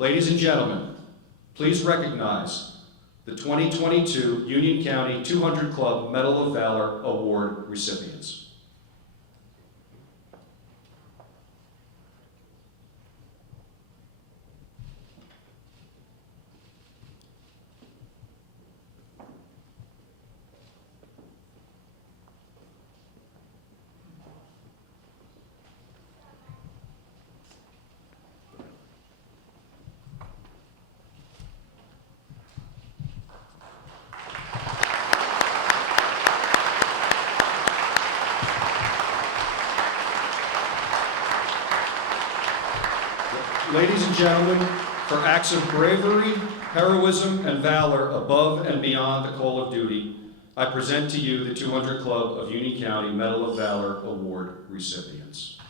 Ladies and gentlemen, please recognize the 2022 Union County 200 Club Medal of Valor Award recipients. Ladies and gentlemen, for acts of bravery, heroism, and valor above and beyond the call of duty, I present to you the 200 Club of Union County Medal of Valor Award recipients.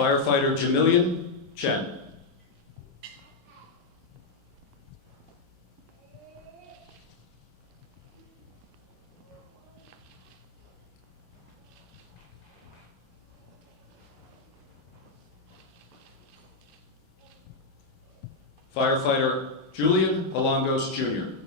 Firefighter Jamilian Chen. Firefighter Julian Palangos Jr.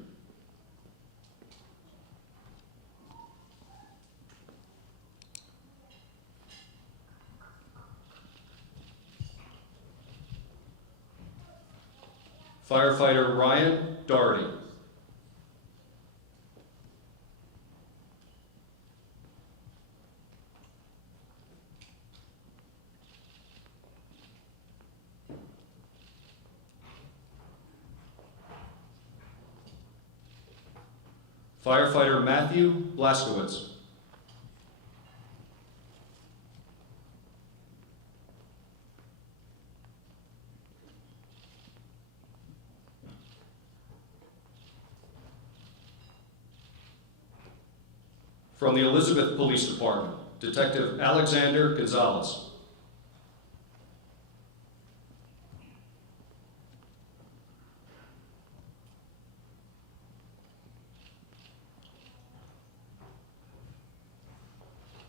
Firefighter Ryan Doherty. Firefighter Matthew Blaskowitz. From the Elizabeth Police Department, Detective Alexander Gonzalez.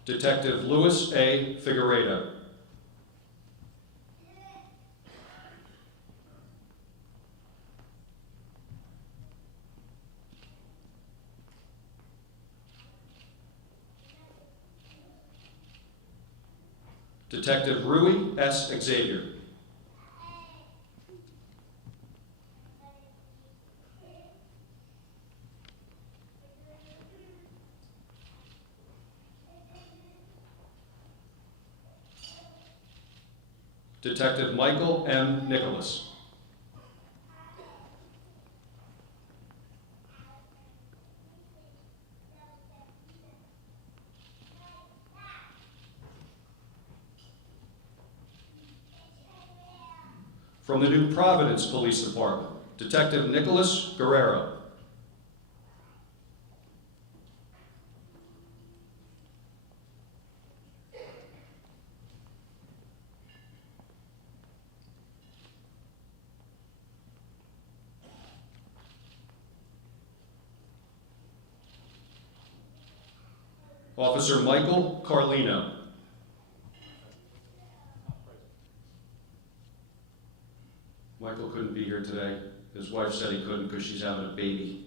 Detective Louis A. Figueredo. Detective Rui S. Xavier. Detective Michael M. Nicholas. From the New Providence Police Department, Detective Nicholas Guerrero. Officer Michael Carlino. Michael couldn't be here today. His wife said he couldn't because she's having a baby.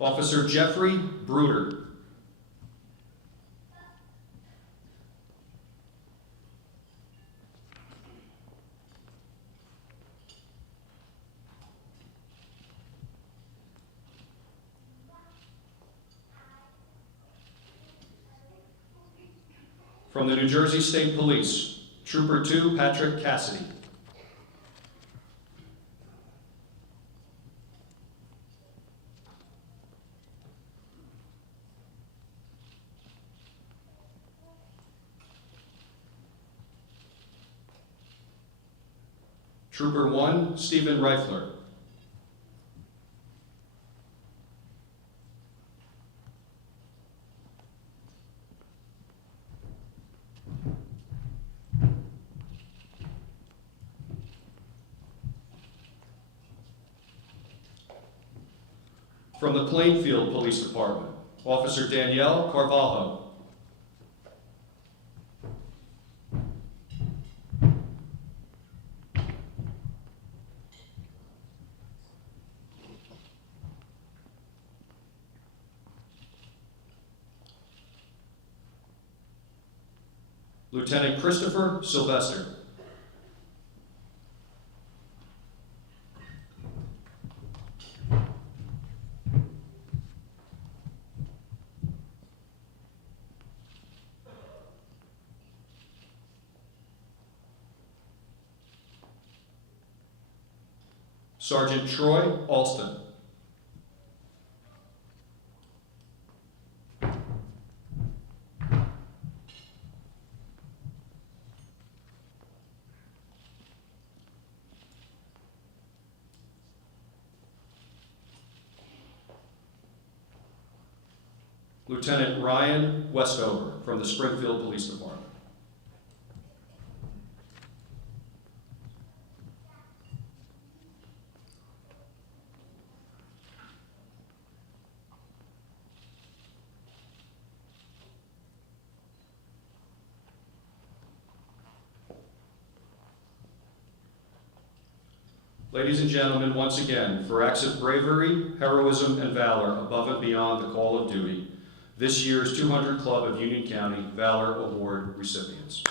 Officer Jeffrey Bruder. From the New Jersey State Police, Trooper 2 Patrick Cassidy. Trooper 1, Stephen Reifler. From the Plainfield Police Department, Officer Danielle Carvalho. Lieutenant Christopher Sylvester. Sergeant Troy Alston. Lieutenant Ryan Westover from the Springfield Police Department. Ladies and gentlemen, once again, for acts of bravery, heroism, and valor above and beyond the call of duty, this year's 200 Club of Union County Valor Award recipients.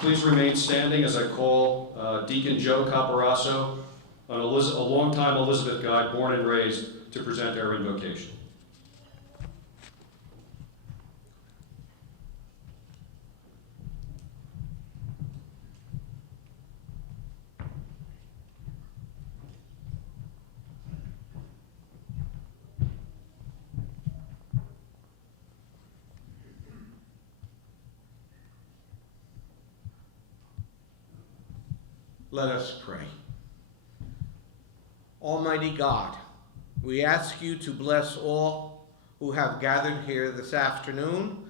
Please remain standing as I call Deacon Joe Caparasso, a longtime Elizabeth guide, born and raised, to present our invocation. Let us pray. Almighty God, we ask you to bless all who have gathered here this afternoon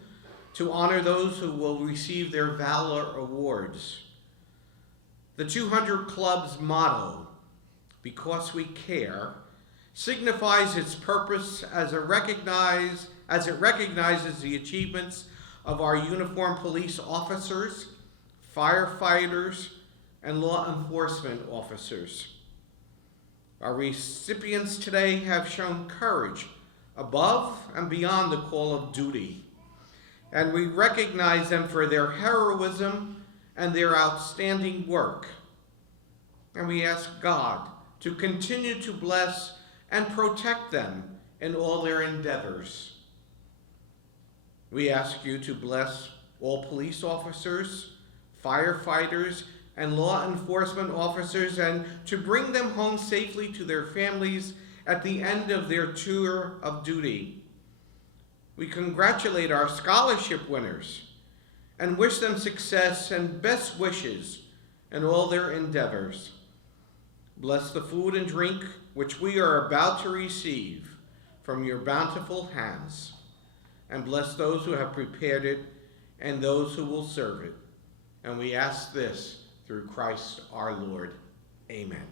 to honor those who will receive their Valor Awards. The 200 Club's motto, "Because we care," signifies its purpose as it recognizes the achievements of our uniformed police officers, firefighters, and law enforcement officers. Our recipients today have shown courage above and beyond the call of duty, and we recognize them for their heroism and their outstanding work. And we ask God to continue to bless and protect them in all their endeavors. We ask you to bless all police officers, firefighters, and law enforcement officers, and to bring them home safely to their families at the end of their tour of duty. We congratulate our scholarship winners and wish them success and best wishes in all their endeavors. Bless the food and drink which we are about to receive from your bountiful hands, and bless those who have prepared it and those who will serve it. And we ask this through Christ our Lord. Amen.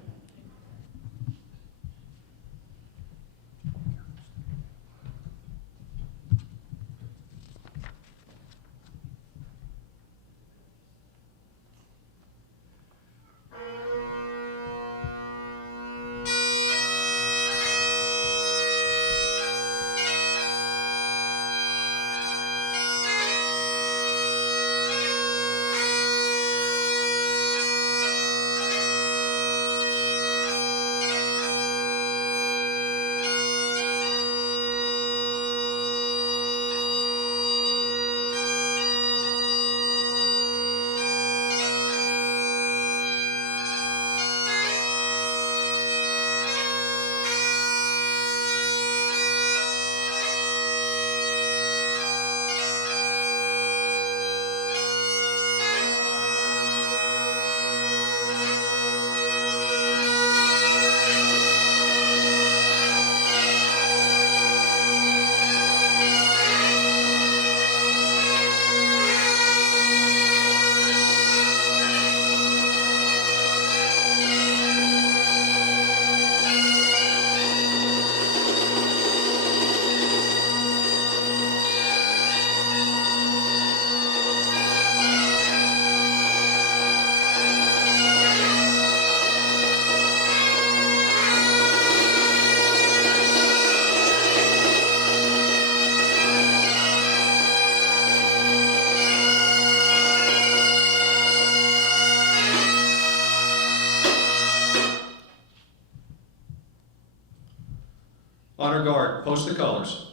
Honor guard, post the colors.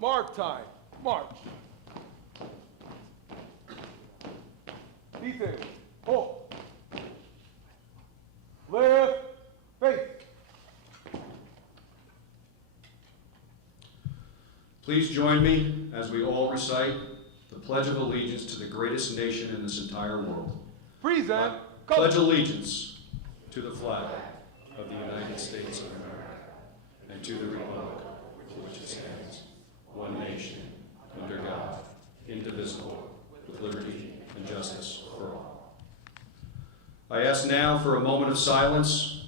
Mark time. March. Ethan. Halt. Left. Face. Please join me as we all recite the Pledge of Allegiance to the greatest nation in this entire world. Present. I pledge allegiance to the flag of the United States of America and to the republic for which it stands, one nation, under God, indivisible, with liberty and justice for all. I ask now for a moment of silence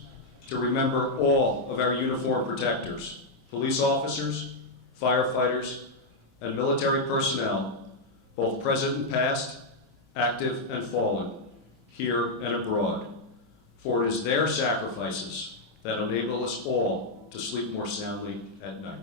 to remember all of our uniformed protectors, police officers, firefighters, and military personnel, both present and past, active and fallen, here and abroad, for it is their sacrifices that enable us all to sleep more soundly at night.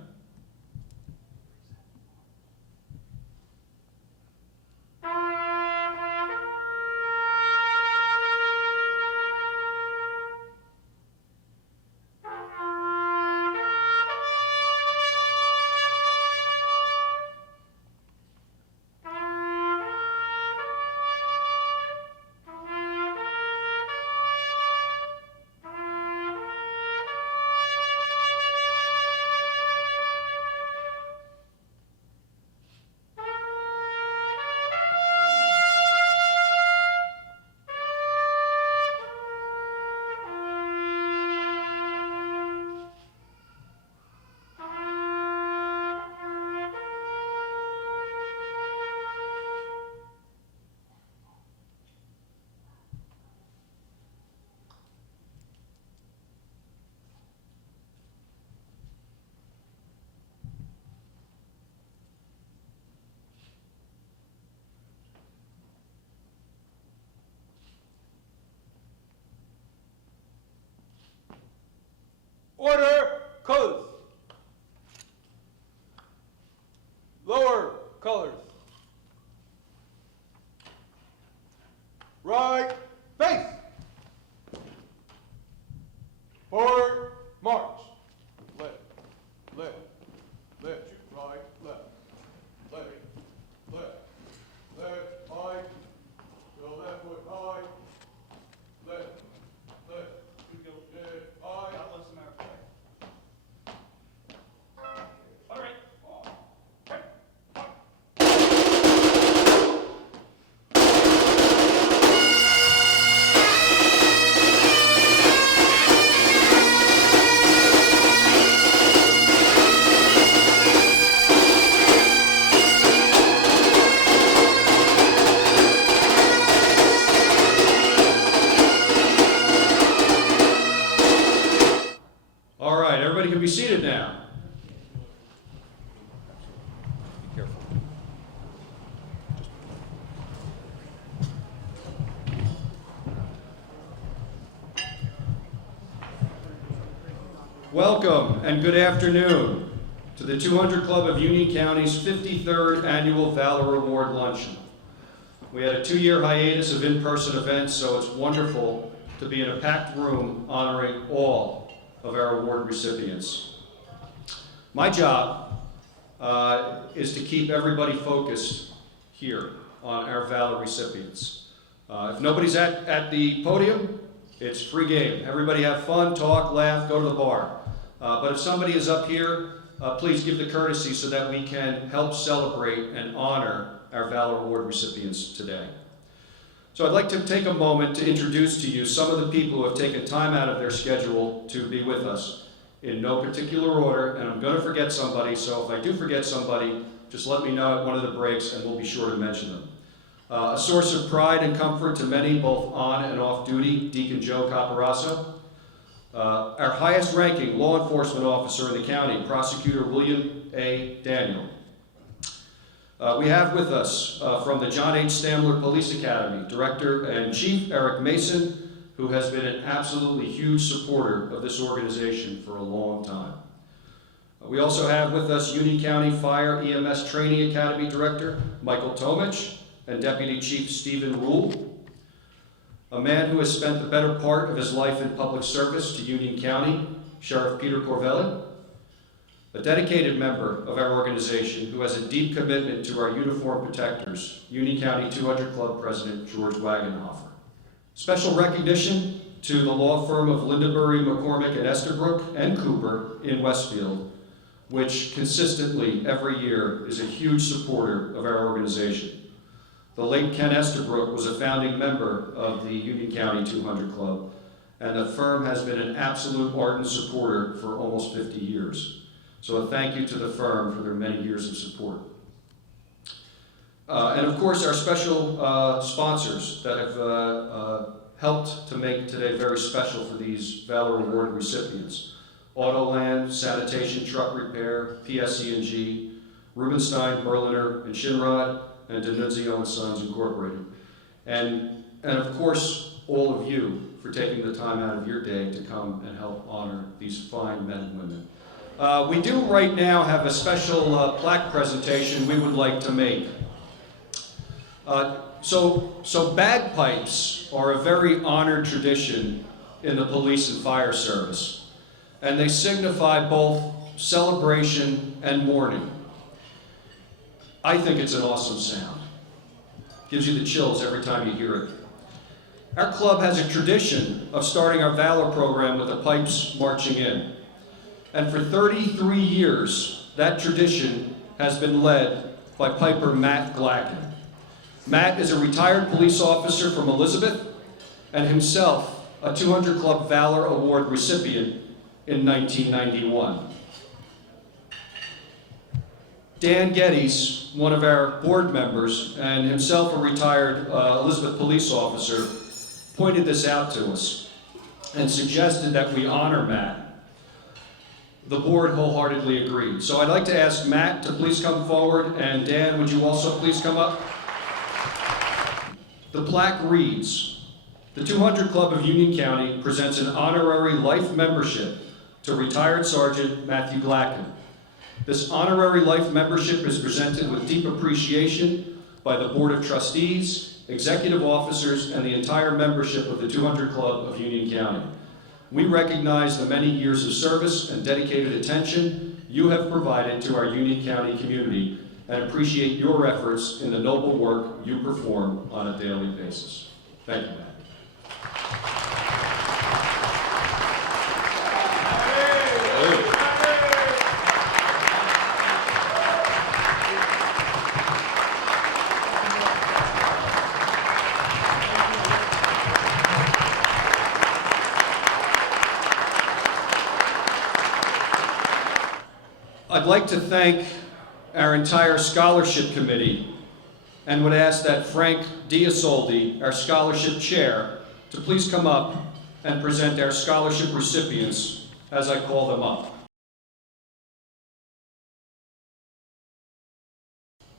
Order. Colors. Lower colors. Right. Face. Forward. March. Left. Left. Left. Right. Left. Left. Left. Left. High. Go left foot high. Left. Left. You go dead. High. God bless America. All right. All right, everybody can be seated now. Be careful. Welcome and good afternoon to the 200 Club of Union County's 53rd Annual Valor Award Luncheon. We had a 2-year hiatus of in-person events, so it's wonderful to be in a packed room honoring all of our award recipients. My job is to keep everybody focused here on our Valor recipients. If nobody's at the podium, it's free game. Everybody have fun, talk, laugh, go to the bar. But if somebody is up here, please give the courtesy so that we can help celebrate and honor our Valor Award recipients today. So I'd like to take a moment to introduce to you some of the people who have taken time out of their schedule to be with us. in no particular order, and I'm going to forget somebody, so if I do forget somebody, just let me know at one of the breaks and we'll be sure to mention them. A source of pride and comfort to many, both on and off duty, Deacon Joe Caparasso. Our highest ranking law enforcement officer in the county, Prosecutor William A. Daniel. We have with us from the John H. Stamler Police Academy, Director and Chief Eric Mason, who has been an absolutely huge supporter of this organization for a long time. We also have with us Union County Fire EMS Training Academy Director, Michael Tomich, and Deputy Chief Stephen Rule, a man who has spent the better part of his life in public service to Union County, Sheriff Peter Corvelli, a dedicated member of our organization who has a deep commitment to our uniform protectors, Union County 200 Club President George Wagenhofer. Special recognition to the law firm of Lindenbury, McCormick, and Estabrook and Cooper in Westfield, which consistently every year is a huge supporter of our organization. The late Ken Estabrook was a founding member of the Union County 200 Club, and the firm has been an absolute ardent supporter for almost 50 years. So a thank you to the firm for their many years of support. And of course, our special sponsors that have helped to make today very special for these Valor Award recipients. Autoland, Sanitation Truck Repair, PSE&G, Rubenstein, Berliner, and Shinrod, and D'Annunzio and Sons Incorporated. And of course, all of you for taking the time out of your day to come and help honor these fine men and women. We do right now have a special plaque presentation we would like to make. So bagpipes are a very honored tradition in the police and fire service, and they signify both celebration and mourning. I think it's an awesome sound. Gives you the chills every time you hear it. Our club has a tradition of starting our Valor program with the pipes marching in. And for 33 years, that tradition has been led by Piper Matt Glacken. Matt is a retired police officer from Elizabeth and himself a 200 Club Valor Award recipient in 1991. Dan Geddes, one of our board members, and himself a retired Elizabeth police officer, pointed this out to us and suggested that we honor Matt. The board wholeheartedly agreed. So I'd like to ask Matt to please come forward, and Dan, would you also please come up? The plaque reads, "The 200 Club of Union County presents an honorary life membership to retired Sergeant Matthew Glacken. This honorary life membership is presented with deep appreciation by the Board of Trustees, executive officers, and the entire membership of the 200 Club of Union County. We recognize the many years of service and dedicated attention you have provided to our Union County community and appreciate your efforts in the noble work you perform on a daily basis." Thank you, Matt. I'd like to thank our entire scholarship committee and would ask that Frank Diasoldi, our scholarship chair, to please come up and present our scholarship recipients as I call them up.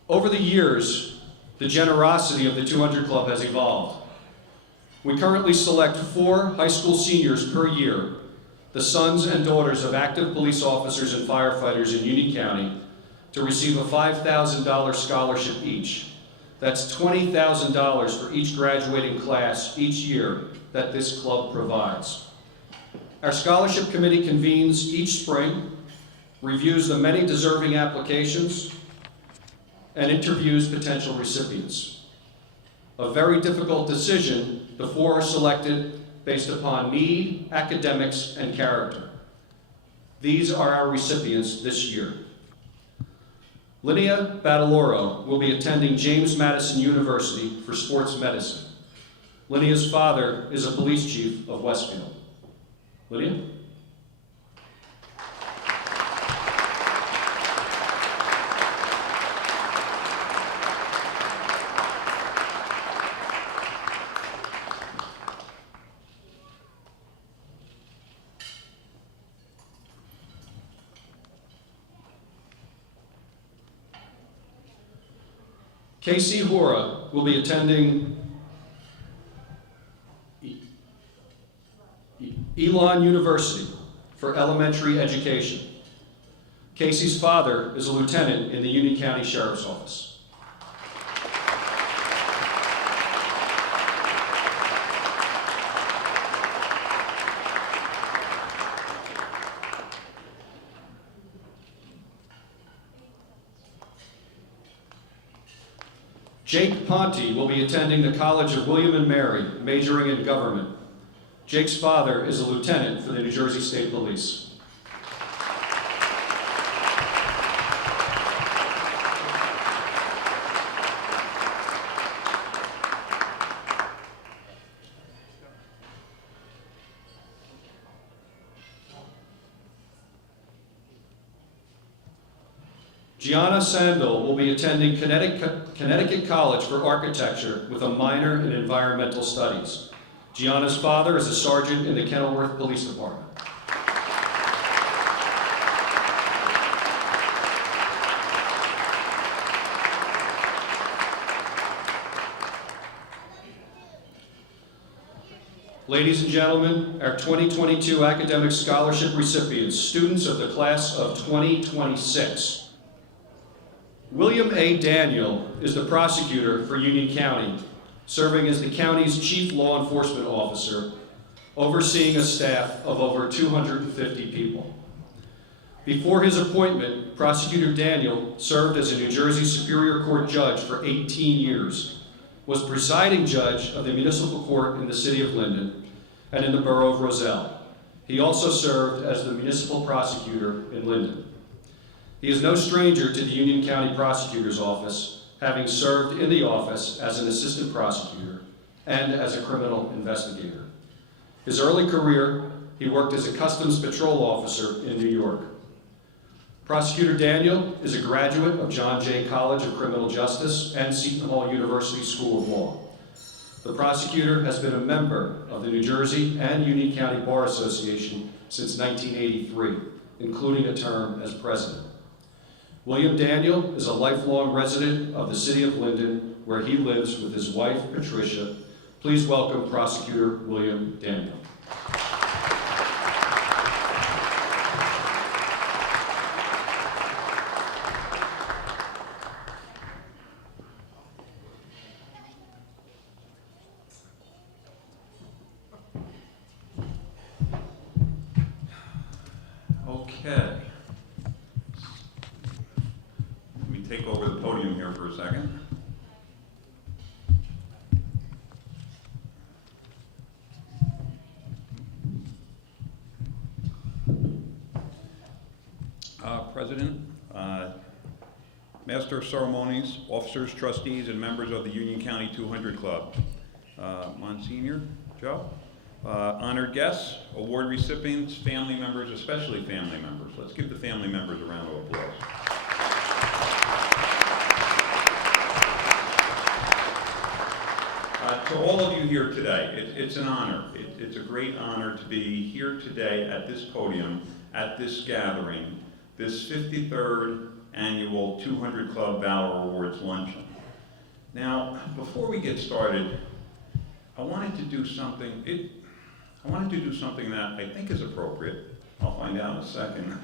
Over the years, the generosity of the 200 Club has evolved. We currently select 4 high school seniors per year, the sons and daughters of active police officers and firefighters in Union County, to receive a $5,000 scholarship each. That's $20,000 for each graduating class each year that this club provides. Our scholarship committee convenes each spring, reviews the many deserving applications, and interviews potential recipients. A very difficult decision, the 4 are selected based upon need, academics, and character. These are our recipients this year. Linnea Badaloro will be attending James Madison University for sports medicine. Linnea's father is a police chief of Westfield. Linnea? Casey Hora will be attending Elon University for elementary education. Casey's father is a lieutenant in the Union County Sheriff's Office. Jake Ponte will be attending the College of William and Mary, majoring in government. Jake's father is a lieutenant for the New Jersey State Police. Gianna Sandel will be attending Connecticut College for Architecture with a minor in environmental studies. Gianna's father is a sergeant in the Kenilworth Police Department. Ladies and gentlemen, our 2022 academic scholarship recipients, students of the class of 2026. William A. Daniel is the prosecutor for Union County, serving as the county's chief law enforcement officer, overseeing a staff of over 250 people. Before his appointment, Prosecutor Daniel served as a New Jersey Superior Court judge for 18 years, was presiding judge of the municipal court in the city of Linden and in the borough of Roselle. He also served as the municipal prosecutor in Linden. He is no stranger to the Union County Prosecutor's Office, having served in the office as an assistant prosecutor and as a criminal investigator. His early career, he worked as a Customs Patrol officer in New York. Prosecutor Daniel is a graduate of John Jay College of Criminal Justice and Seton Hall University School of Law. The prosecutor has been a member of the New Jersey and Union County Bar Association since 1983, including a term as president. William Daniel is a lifelong resident of the city of Linden, where he lives with his wife, Patricia. Please welcome Prosecutor William Daniel. Okay. Let me take over the podium here for a second. President, Master of Ceremonies, officers, trustees, and members of the Union County 200 Club, Monsignor Joe, honored guests, award recipients, family members, especially family members. Let's give the family members a round of applause. To all of you here today, it's an honor. It's a great honor to be here today at this podium, at this gathering, this 53rd annual 200 Club Valor Awards Luncheon. Now, before we get started, I wanted to do something that I think is appropriate. I'll find out in a second.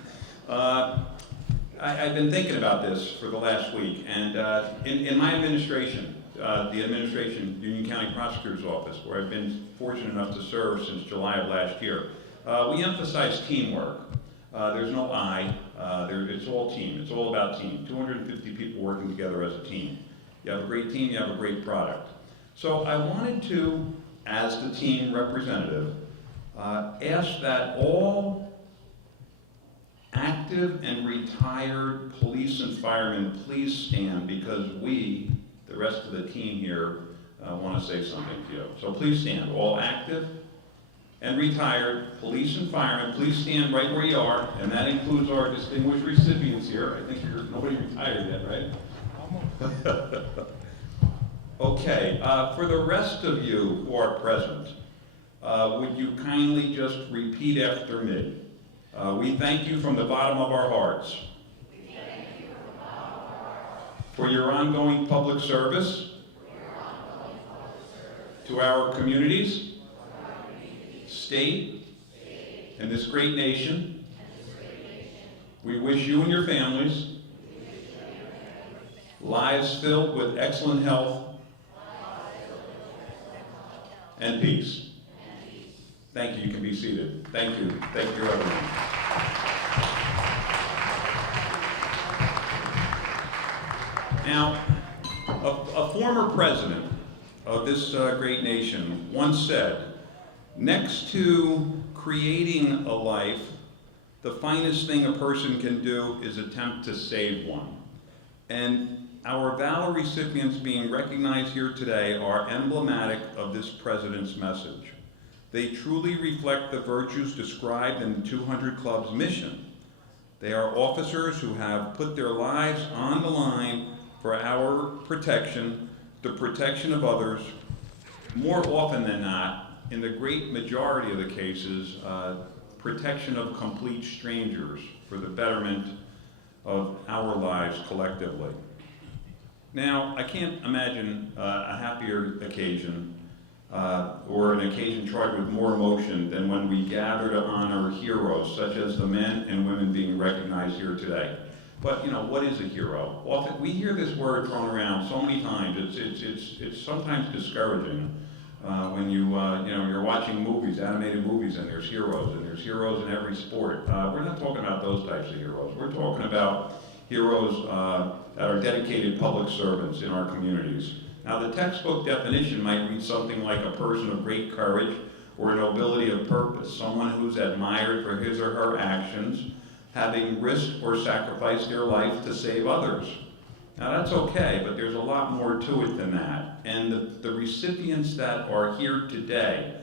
I've been thinking about this for the last week, and in my administration, the administration, Union County Prosecutor's Office, where I've been fortunate enough to serve since July of last year, we emphasize teamwork. There's no I, it's all team. It's all about team. 250 people working together as a team. You have a great team, you have a great product. So I wanted to, as the team representative, ask that all active and retired police and firemen please stand, because we, the rest of the team here, want to say something to you. So please stand, all active and retired police and firemen, please stand right where you are, and that includes our distinguished recipients here. I think nobody retired yet, right? Okay, for the rest of you who are present, would you kindly just repeat after me? We thank you from the bottom of our hearts for your ongoing public service to our communities, state, and this great nation. We wish you and your families lives filled with excellent health and peace. Thank you. You can be seated. Thank you. Thank you, everyone. Now, a former president of this great nation once said, next to creating a life, the finest thing a person can do is attempt to save one. And our Valor recipients being recognized here today are emblematic of this president's message. They truly reflect the virtues described in the 200 Club's mission. They are officers who have put their lives on the line for our protection, the protection of others, more often than not, in the great majority of the cases, protection of complete strangers for the betterment of our lives collectively. Now, I can't imagine a happier occasion or an occasion charged with more emotion than when we gather to honor heroes such as the men and women being recognized here today. But you know, what is a hero? Often we hear this word thrown around so many times. It's sometimes discouraging when you're watching movies, animated movies, and there's heroes in every sport. We're not talking about those types of heroes. We're talking about heroes that are dedicated public servants in our communities. Now, the textbook definition might read something like a person of great courage or nobility of purpose, someone who's admired for his or her actions, having risked or sacrificed their life to save others. Now, that's okay, but there's a lot more to it than that. And the recipients that are here today,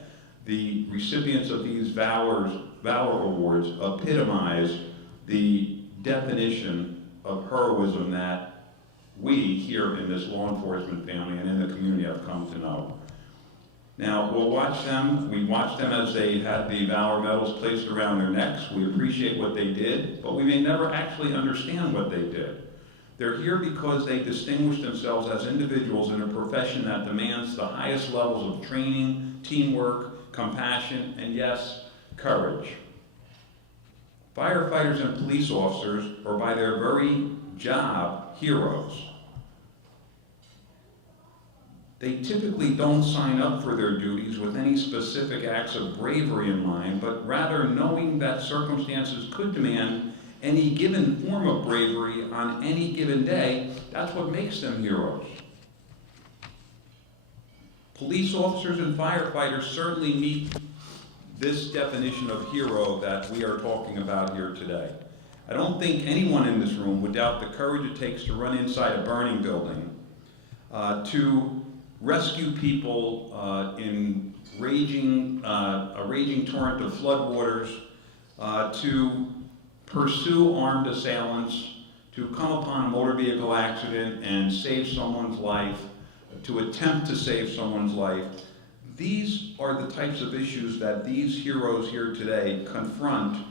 the recipients of these Valor Awards, epitomize the definition of heroism that we here in this law enforcement family and in the community have come to know. Now, we'll watch them. We watched them as they had the Valor medals placed around their necks. We appreciate what they did, but we may never actually understand what they did. They're here because they distinguish themselves as individuals in a profession that demands the highest levels of training, teamwork, compassion, and yes, courage. Firefighters and police officers are by their very job heroes. They typically don't sign up for their duties with any specific acts of bravery in mind, but rather knowing that circumstances could demand any given form of bravery on any given day. That's what makes them heroes. Police officers and firefighters certainly meet this definition of hero that we are talking about here today. I don't think anyone in this room would doubt the courage it takes to run inside a burning building, to rescue people in a raging torrent of floodwaters, to pursue armed assailants, to come upon a motor vehicle accident and save someone's life, to attempt to save someone's life. These are the types of issues that these heroes here today confront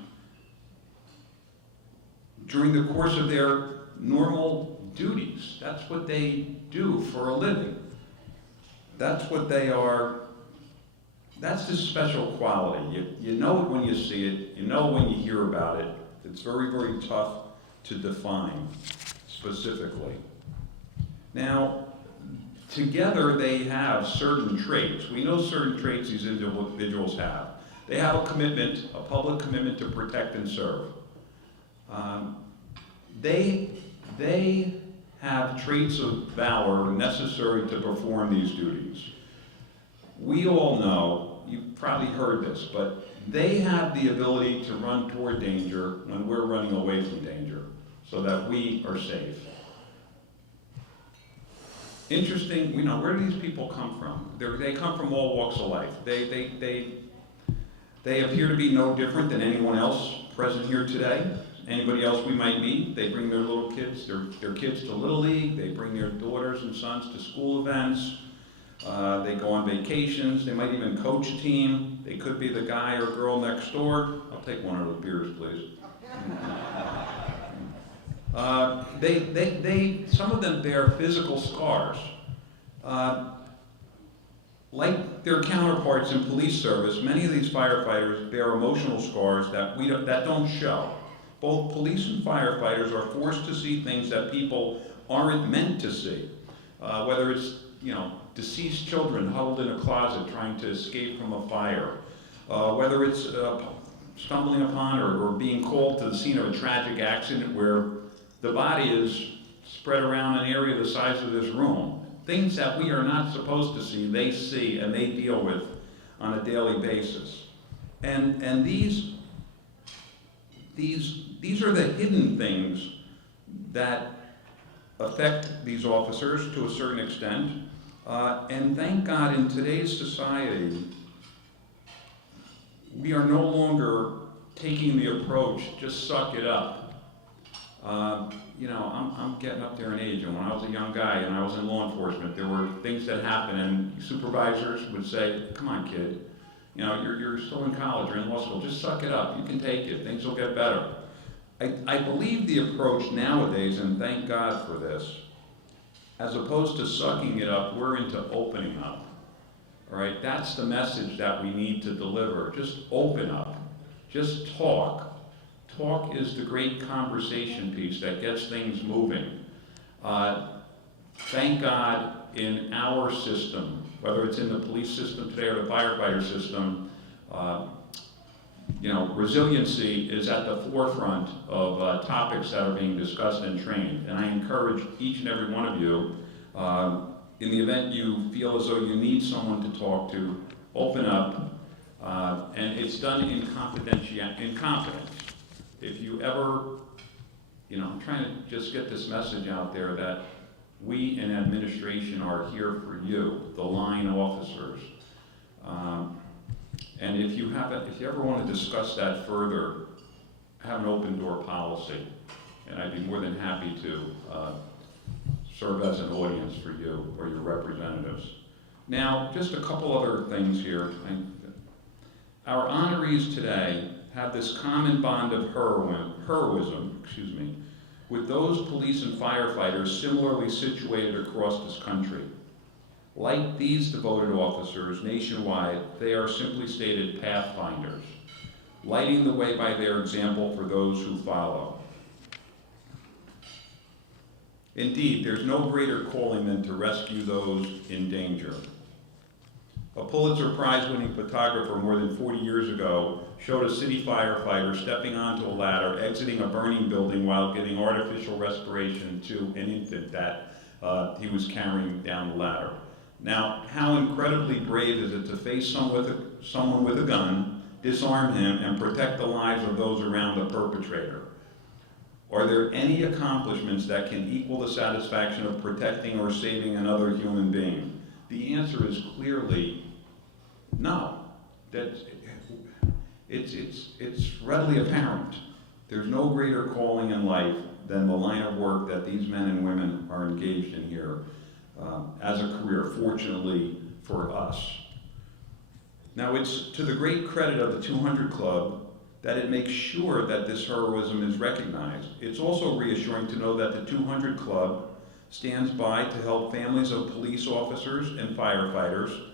during the course of their normal duties. That's what they do for a living. That's what they are. That's the special quality. You know it when you see it. You know when you hear about it. It's very, very tough to define specifically. Now, together they have certain traits. We know certain traits these individuals have. They have a commitment, a public commitment to protect and serve. They have traits of valor necessary to perform these duties. We all know, you've probably heard this, but they have the ability to run toward danger when we're running away from danger so that we are safe. Interesting, where do these people come from? They come from all walks of life. They appear to be no different than anyone else present here today. Anybody else we might meet. They bring their little kids, their kids to Little League. They bring their daughters and sons to school events. They go on vacations. They might even coach a team. They could be the guy or girl next door. I'll take one of those beers, please. Some of them bear physical scars. Like their counterparts in police service, many of these firefighters bear emotional scars that don't show. Both police and firefighters are forced to see things that people aren't meant to see. Whether it's, deceased children huddled in a closet trying to escape from a fire, whether it's stumbling upon or being called to the scene of a tragic accident where the body is spread around an area the size of this room. Things that we are not supposed to see and they deal with on a daily basis. And these are the hidden things that affect these officers to a certain extent. And thank God in today's society, we are no longer taking the approach, just suck it up. I'm getting up there in age, and when I was a young guy and I was in law enforcement, there were things that happened, and supervisors would say, come on, kid, you're still in college or in law school, just suck it up, you can take it, things will get better. I believe the approach nowadays, and thank God for this, as opposed to sucking it up, we're into opening up. All right, that's the message that we need to deliver. Just open up, just talk. Talk is the great conversation piece that gets things moving. Thank God in our system, whether it's in the police system today or the firefighter system, resiliency is at the forefront of topics that are being discussed and trained. And I encourage each and every one of you, in the event you feel as though you need someone to talk to, open up, and it's done in confidence. If you ever, I'm trying to just get this message out there that we in administration are here for you, the line officers. And if you ever want to discuss that further, have an open door policy, and I'd be more than happy to serve as an audience for you or your representatives. Now, just a couple other things here. Our honorees today have this common bond of heroism, with those police and firefighters similarly situated across this country. Like these devoted officers nationwide, they are simply stated pathfinders, lighting the way by their example for those who follow. Indeed, there's no greater calling than to rescue those in danger. A Pulitzer Prize-winning photographer more than 40 years ago showed a city firefighter stepping onto a ladder, exiting a burning building while giving artificial respiration to an infant that he was carrying down the ladder. Now, how incredibly brave is it to face someone with a gun, disarm him, and protect the lives of those around the perpetrator? Are there any accomplishments that can equal the satisfaction of protecting or saving another human being? The answer is clearly no. It's readily apparent. There's no greater calling in life than the line of work that these men and women are engaged in here as a career, fortunately for us. Now, it's to the great credit of the 200 Club that it makes sure that this heroism is recognized. It's also reassuring to know that the 200 Club stands by to help families of police officers and firefighters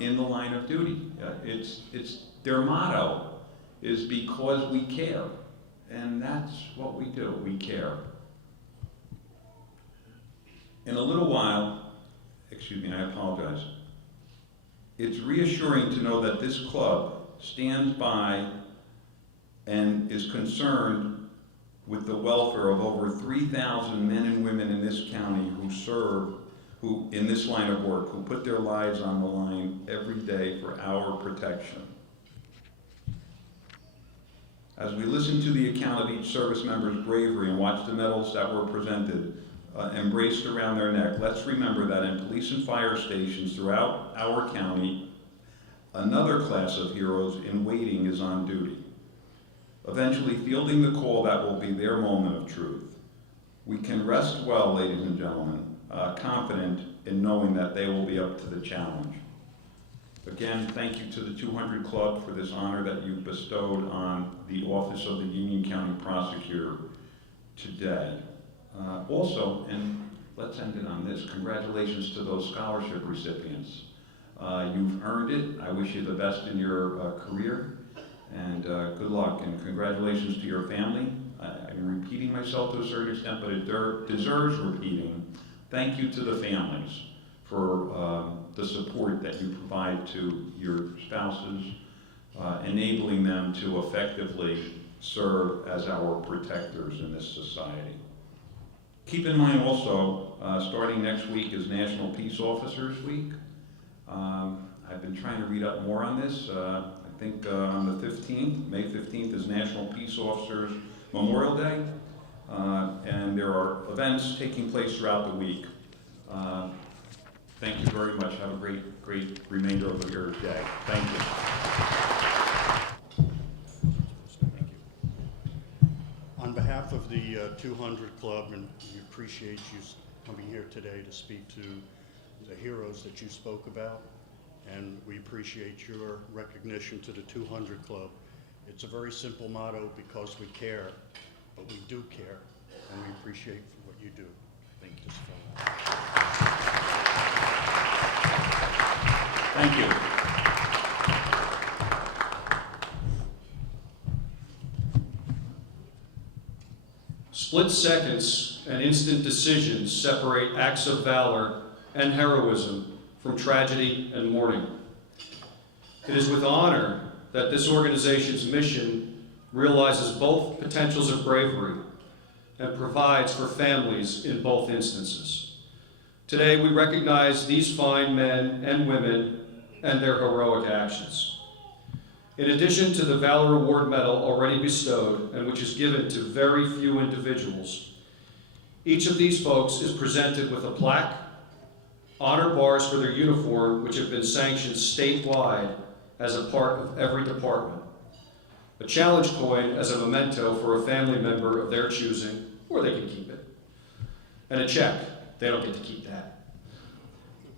in the line of duty. It's their motto is because we care, and that's what we do, we care. In a little while, I apologize. It's reassuring to know that this club stands by and is concerned with the welfare of over 3,000 men and women in this county who serve, who in this line of work, who put their lives on the line every day for our protection. As we listen to the account of each service member's bravery and watch the medals that were presented embraced around their neck, let's remember that in police and fire stations throughout our county, another class of heroes in waiting is on duty, eventually fielding the call that will be their moment of truth. We can rest well, ladies and gentlemen, confident in knowing that they will be up to the challenge. Again, thank you to the 200 Club for this honor that you bestowed on the Office of the Union County Prosecutor. today. Also, and let's end it on this, congratulations to those scholarship recipients. You've earned it. I wish you the best in your career, and good luck, and congratulations to your family. I'm repeating myself to a certain extent, but it deserves repeating. Thank you to the families for the support that you provide to your spouses, enabling them to effectively serve as our protectors in this society. Keep in mind also, starting next week is National Peace Officers Week. I've been trying to read up more on this. I think on the 15th, May 15th is National Peace Officers Memorial Day, and there are events taking place throughout the week. Thank you very much. Have a great remainder of your day. Thank you. On behalf of the 200 Club, and we appreciate you coming here today to speak to the heroes that you spoke about, and we appreciate your recognition to the 200 Club. It's a very simple motto, because we care, but we do care, and we appreciate what you do. Thank you so much. Thank you. Split seconds and instant decisions separate acts of valor and heroism from tragedy and mourning. It is with honor that this organization's mission realizes both potentials of bravery and provides for families in both instances. Today, we recognize these fine men and women and their heroic actions. In addition to the Valor Award Medal already bestowed, and which is given to very few individuals, each of these folks is presented with a plaque, honor bars for their uniform, which have been sanctioned statewide as a part of every department, a challenge coin as a memento for a family member of their choosing, or they can keep it, and a check. They don't get to keep that.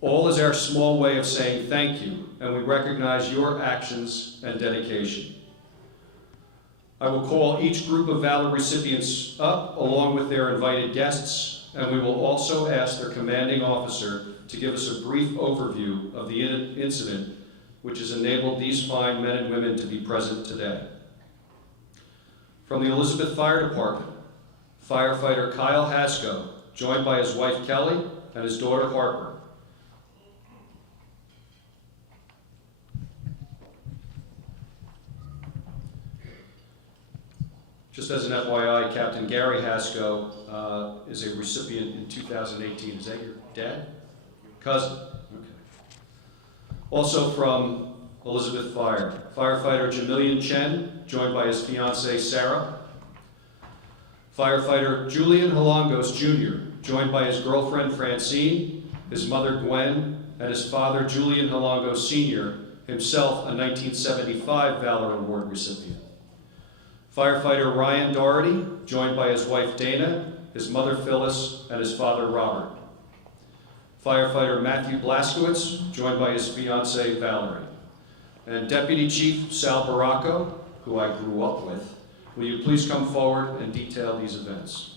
All is our small way of saying thank you, and we recognize your actions and dedication. I will call each group of Valor recipients up along with their invited guests, and we will also ask their commanding officer to give us a brief overview of the incident which has enabled these fine men and women to be present today. From the Elizabeth Fire Department, firefighter Kyle Hasko, joined by his wife Kelly and his daughter Harper. Just as an FYI, Captain Gary Hasko is a recipient in 2018. Is that your dad? Cousin? Okay. Also from Elizabeth Fire, firefighter Jamilian Chen, joined by his fiancée Sarah. Firefighter Julian Halongos Jr., joined by his girlfriend Francine, his mother Gwen, and his father Julian Halongos Sr., himself a 1975 Valor Award recipient. Firefighter Ryan Doherty, joined by his wife Dana, his mother Phyllis, and his father Robert. Firefighter Matthew Blaskowitz, joined by his fiancée Valerie. And Deputy Chief Sal Baracco, who I grew up with, will you please come forward and detail these events?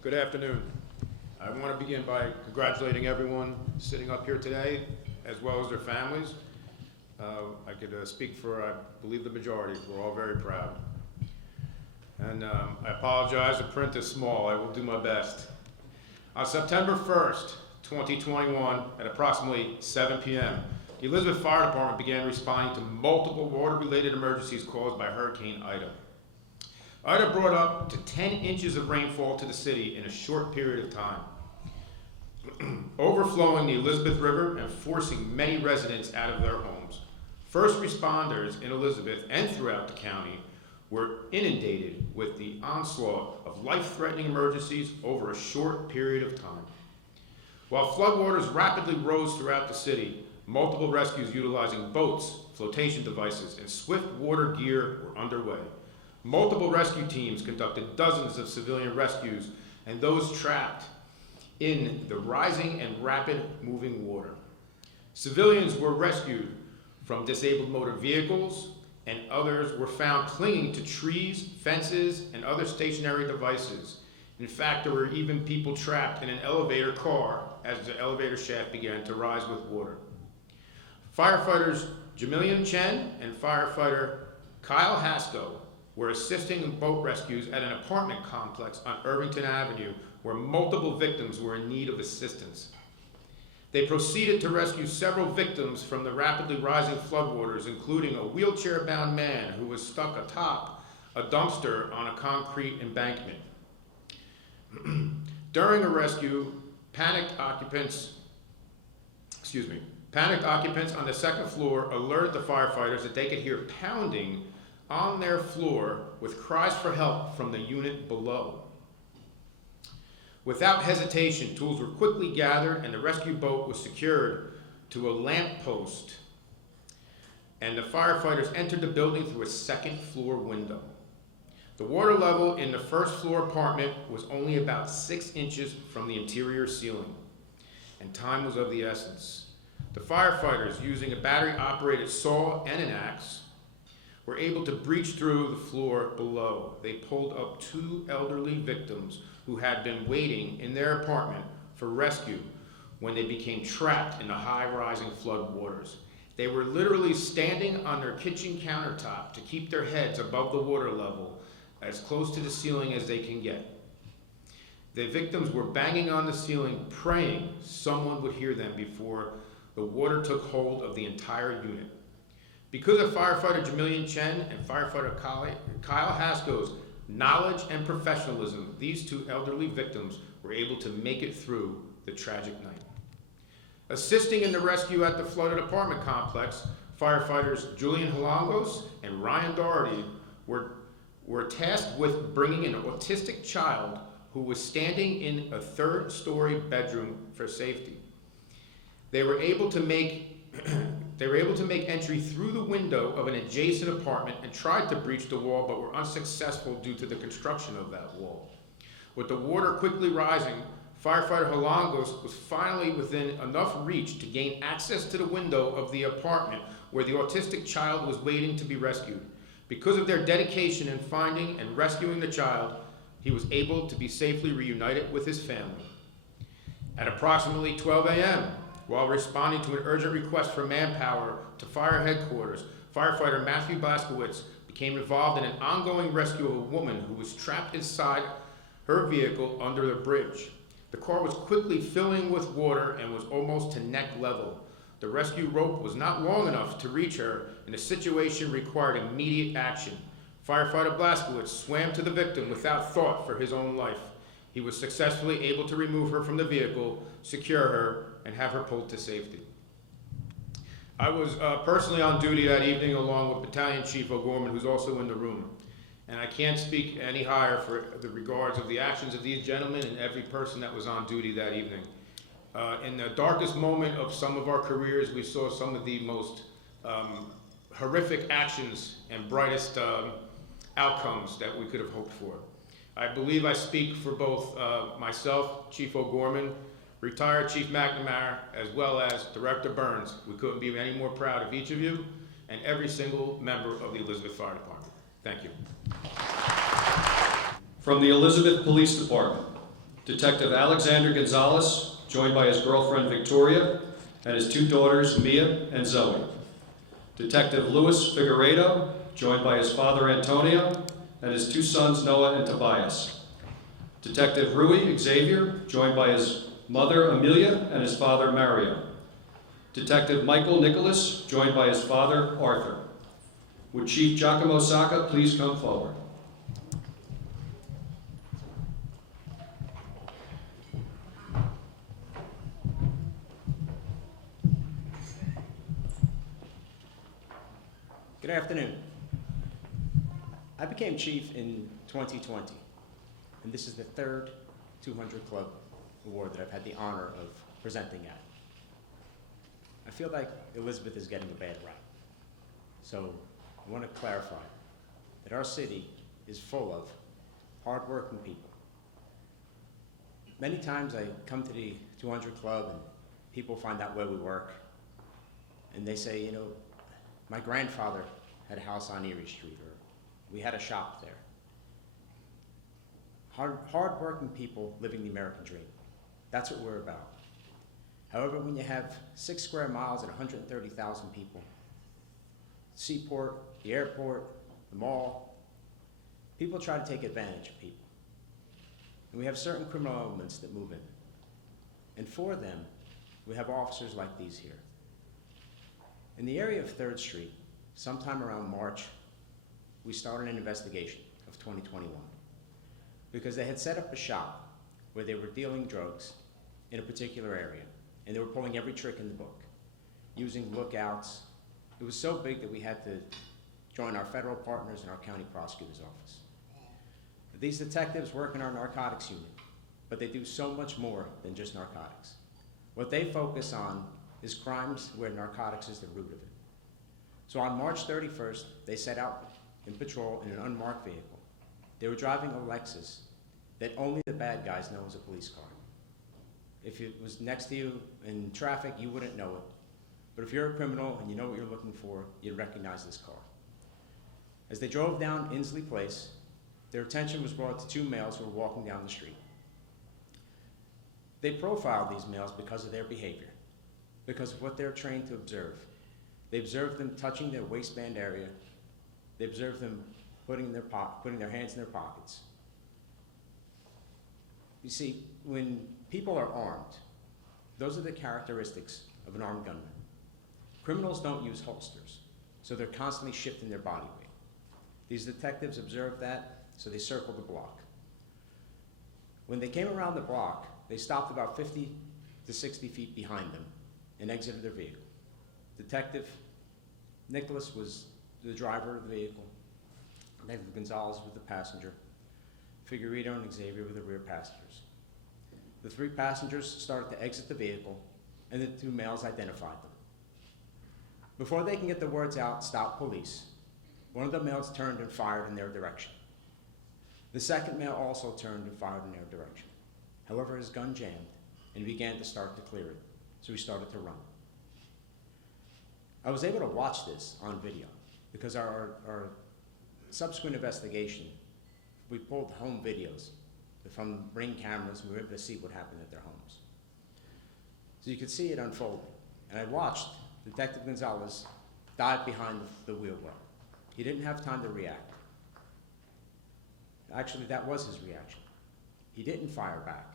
Good afternoon. I want to begin by congratulating everyone sitting up here today, as well as their families. I could speak for, I believe, the majority. We're all very proud. And I apologize, the print is small. I will do my best. On September 1st, 2021, at approximately 7 p.m., the Elizabeth Fire Department began responding to multiple water-related emergencies caused by Hurricane Ida. Ida brought up to 10 inches of rainfall to the city in a short period of time, overflowing the Elizabeth River and forcing many residents out of their homes. First responders in Elizabeth and throughout the county were inundated with the onslaught of life-threatening emergencies over a short period of time. While floodwaters rapidly rose throughout the city, multiple rescues utilizing boats, flotation devices, and swift water gear were underway. Multiple rescue teams conducted dozens of civilian rescues and those trapped in the rising and rapid moving water. Civilians were rescued from disabled motor vehicles, and others were found clinging to trees, fences, and other stationary devices. In fact, there were even people trapped in an elevator car as the elevator shaft began to rise with water. Firefighters Jamilian Chen and firefighter Kyle Haskell were assisting in boat rescues at an apartment complex on Irvington Avenue where multiple victims were in need of assistance. They proceeded to rescue several victims from the rapidly rising floodwaters, including a wheelchair-bound man who was stuck atop a dumpster on a concrete embankment. During a rescue, panicked occupants on the second floor alerted the firefighters that they could hear pounding on their floor with cries for help from the unit below. Without hesitation, tools were quickly gathered and the rescue boat was secured to a lamp post, and the firefighters entered the building through a second floor window. The water level in the first floor apartment was only about 6 inches from the interior ceiling, and time was of the essence. The firefighters, using a battery-operated saw and an axe, were able to breach through the floor below. They pulled up 2 elderly victims who had been waiting in their apartment for rescue when they became trapped in the high-rising flood waters. They were literally standing on their kitchen countertop to keep their heads above the water level, as close to the ceiling as they can get. The victims were banging on the ceiling, praying someone would hear them before the water took hold of the entire unit. Because of firefighter Jamilian Chen and firefighter Kyle Haskell's knowledge and professionalism, these 2 elderly victims were able to make it through the tragic night. Assisting in the rescue at the flooded apartment complex, firefighters Julian Halangos and Ryan Doherty were tasked with bringing an autistic child who was standing in a 3rd-story bedroom for safety. They were able to make entry through the window of an adjacent apartment and tried to breach the wall, but were unsuccessful due to the construction of that wall. With the water quickly rising, firefighter Halangos was finally within enough reach to gain access to the window of the apartment where the autistic child was waiting to be rescued. Because of their dedication in finding and rescuing the child, he was able to be safely reunited with his family. At approximately 12 a.m., while responding to an urgent request for manpower to fire headquarters, firefighter Matthew Blaskowitz became involved in an ongoing rescue of a woman who was trapped inside her vehicle under the bridge. The car was quickly filling with water and was almost to neck level. The rescue rope was not long enough to reach her, and the situation required immediate action. Firefighter Blaskowitz swam to the victim without thought for his own life. He was successfully able to remove her from the vehicle, secure her, and have her pulled to safety. I was personally on duty that evening along with Battalion Chief O'Gorman, who's also in the room. And I can't speak any higher for the regards of the actions of these gentlemen and every person that was on duty that evening. In the darkest moment of some of our careers, we saw some of the most horrific actions and brightest outcomes that we could have hoped for. I believe I speak for both myself, Chief O'Gorman, retired Chief McNamara, as well as Director Burns. We couldn't be any more proud of each of you and every single member of the Elizabeth Fire Department. Thank you. From the Elizabeth Police Department, Detective Alexander Gonzalez, joined by his girlfriend Victoria and his 2 daughters Mia and Zoe. Detective Luis Figueredo, joined by his father Antonio and his 2 sons Noah and Tobias. Detective Rui Xavier, joined by his mother Amelia and his father Mario. Detective Michael Nicholas, joined by his father Arthur. Would Chief Giacomo Sacca please come forward? Good afternoon. I became chief in 2020, and this is the 3rd 200 Club award that I've had the honor of presenting at. I feel like Elizabeth is getting a bad rap. So I want to clarify that our city is full of hardworking people. Many times I come to the 200 Club and people find out where we work, and they say, you know, my grandfather had a house on Erie Street, or we had a shop there. Hardworking people living the American dream. That's what we're about. However, when you have 6 square miles and 130,000 people, seaport, the airport, the mall, people try to take advantage of people. And we have certain criminal elements that move in. And for them, we have officers like these here. In the area of 3rd Street, sometime around March, we started an investigation of 2021 because they had set up a shop where they were dealing drugs in a particular area, and they were pulling every trick in the book, using lookouts. It was so big that we had to join our federal partners and our county prosecutor's office. These detectives work in our narcotics unit, but they do so much more than just narcotics. What they focus on is crimes where narcotics is the root of it. So on March 31st, they set out in patrol in an unmarked vehicle. They were driving a Lexus that only the bad guys know is a police car. If it was next to you in traffic, you wouldn't know it. But if you're a criminal and you know what you're looking for, you'd recognize this car. As they drove down Inslee Place, their attention was brought to 2 males who were walking down the street. They profiled these males because of their behavior, because of what they're trained to observe. They observed them touching their waistband area. They observed them putting their hands in their pockets. You see, when people are armed, those are the characteristics of an armed gunman. Criminals don't use holsters, so they're constantly shifting their body weight. These detectives observed that, so they circled the block. When they came around the block, they stopped about 50 to 60 feet behind them and exited their vehicle. Detective Nicholas was the driver of the vehicle. Detective Gonzalez was the passenger. Figueredo and Xavier were the rear passengers. The 3 passengers started to exit the vehicle, and the 2 males identified them. Before they can get the words out, "Stop police," one of the males turned and fired in their direction. The second male also turned and fired in their direction. However, his gun jammed, and he began to start to clear it, so he started to run. I was able to watch this on video because our subsequent investigation, we pulled home videos from Ring cameras, and we were able to see what happened at their homes. So you could see it unfolding. And I watched Detective Gonzalez dive behind the wheel well. He didn't have time to react. Actually, that was his reaction. He didn't fire back.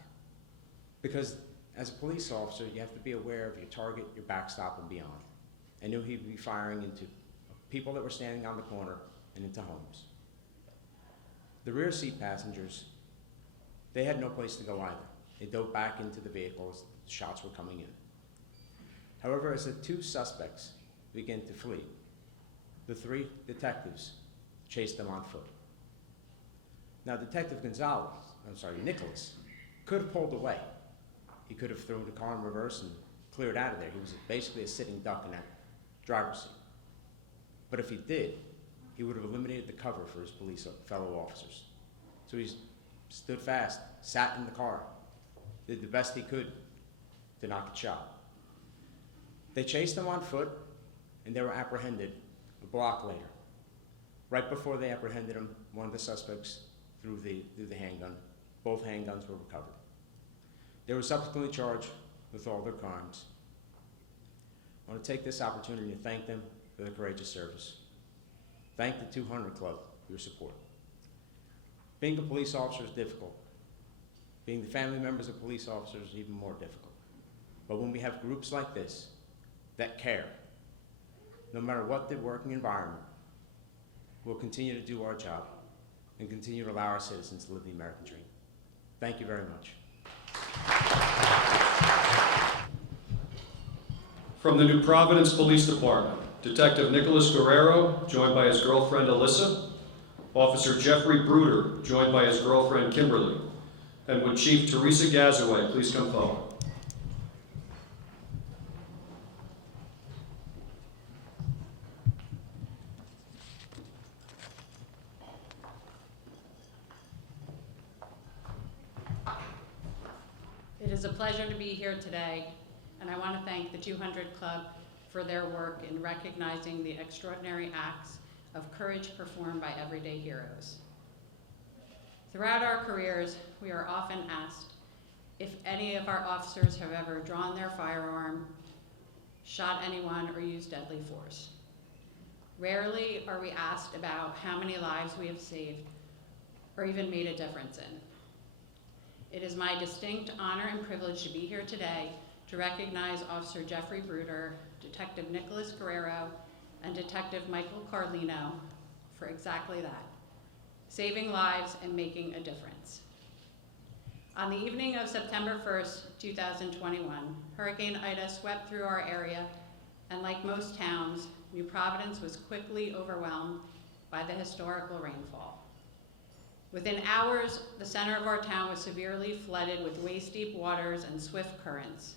Because as a police officer, you have to be aware of your target, your backstop, and beyond. I knew he'd be firing into people that were standing on the corner and into homes. The rear seat passengers, they had no place to go either. They dove back into the vehicle as shots were coming in. However, as the 2 suspects began to flee, the 3 detectives chased them on foot. Now, Nicholas could have pulled away. He could have thrown the car in reverse and cleared out of there. He was basically a sitting duck in that driver's seat. But if he did, he would have eliminated the cover for his fellow officers. So he stood fast, sat in the car, did the best he could to not get shot. They chased him on foot, and they were apprehended a block later. Right before they apprehended him, one of the suspects threw the handgun. Both handguns were recovered. They were subsequently charged with all their crimes. I want to take this opportunity to thank them for their courageous service. Thank the 200 Club for your support. Being a police officer is difficult. Being the family members of police officers is even more difficult. But when we have groups like this that care, no matter what the working environment, we'll continue to do our job and continue to allow our citizens to live the American dream. Thank you very much. From the New Providence Police Department, Detective Nicholas Guerrero, joined by his girlfriend Alyssa, Officer Jeffrey Bruder, joined by his girlfriend Kimberly, and would Chief Teresa Gazaway please come forward. is a pleasure to be here today, and I want to thank the 200 Club for their work in recognizing the extraordinary acts of courage performed by everyday heroes. Throughout our careers, we are often asked if any of our officers have ever drawn their firearm, shot anyone, or used deadly force. Rarely are we asked about how many lives we have saved or even made a difference in. It is my distinct honor and privilege to be here today to recognize Officer Jeffrey Bruder, Detective Nicholas Guerrero, and Detective Michael Carlino for exactly that, saving lives and making a difference. On the evening of September 1st, 2021, Hurricane Ida swept through our area, and like most towns, New Providence was quickly overwhelmed by the historical rainfall. Within hours, the center of our town was severely flooded with waist-deep waters and swift currents.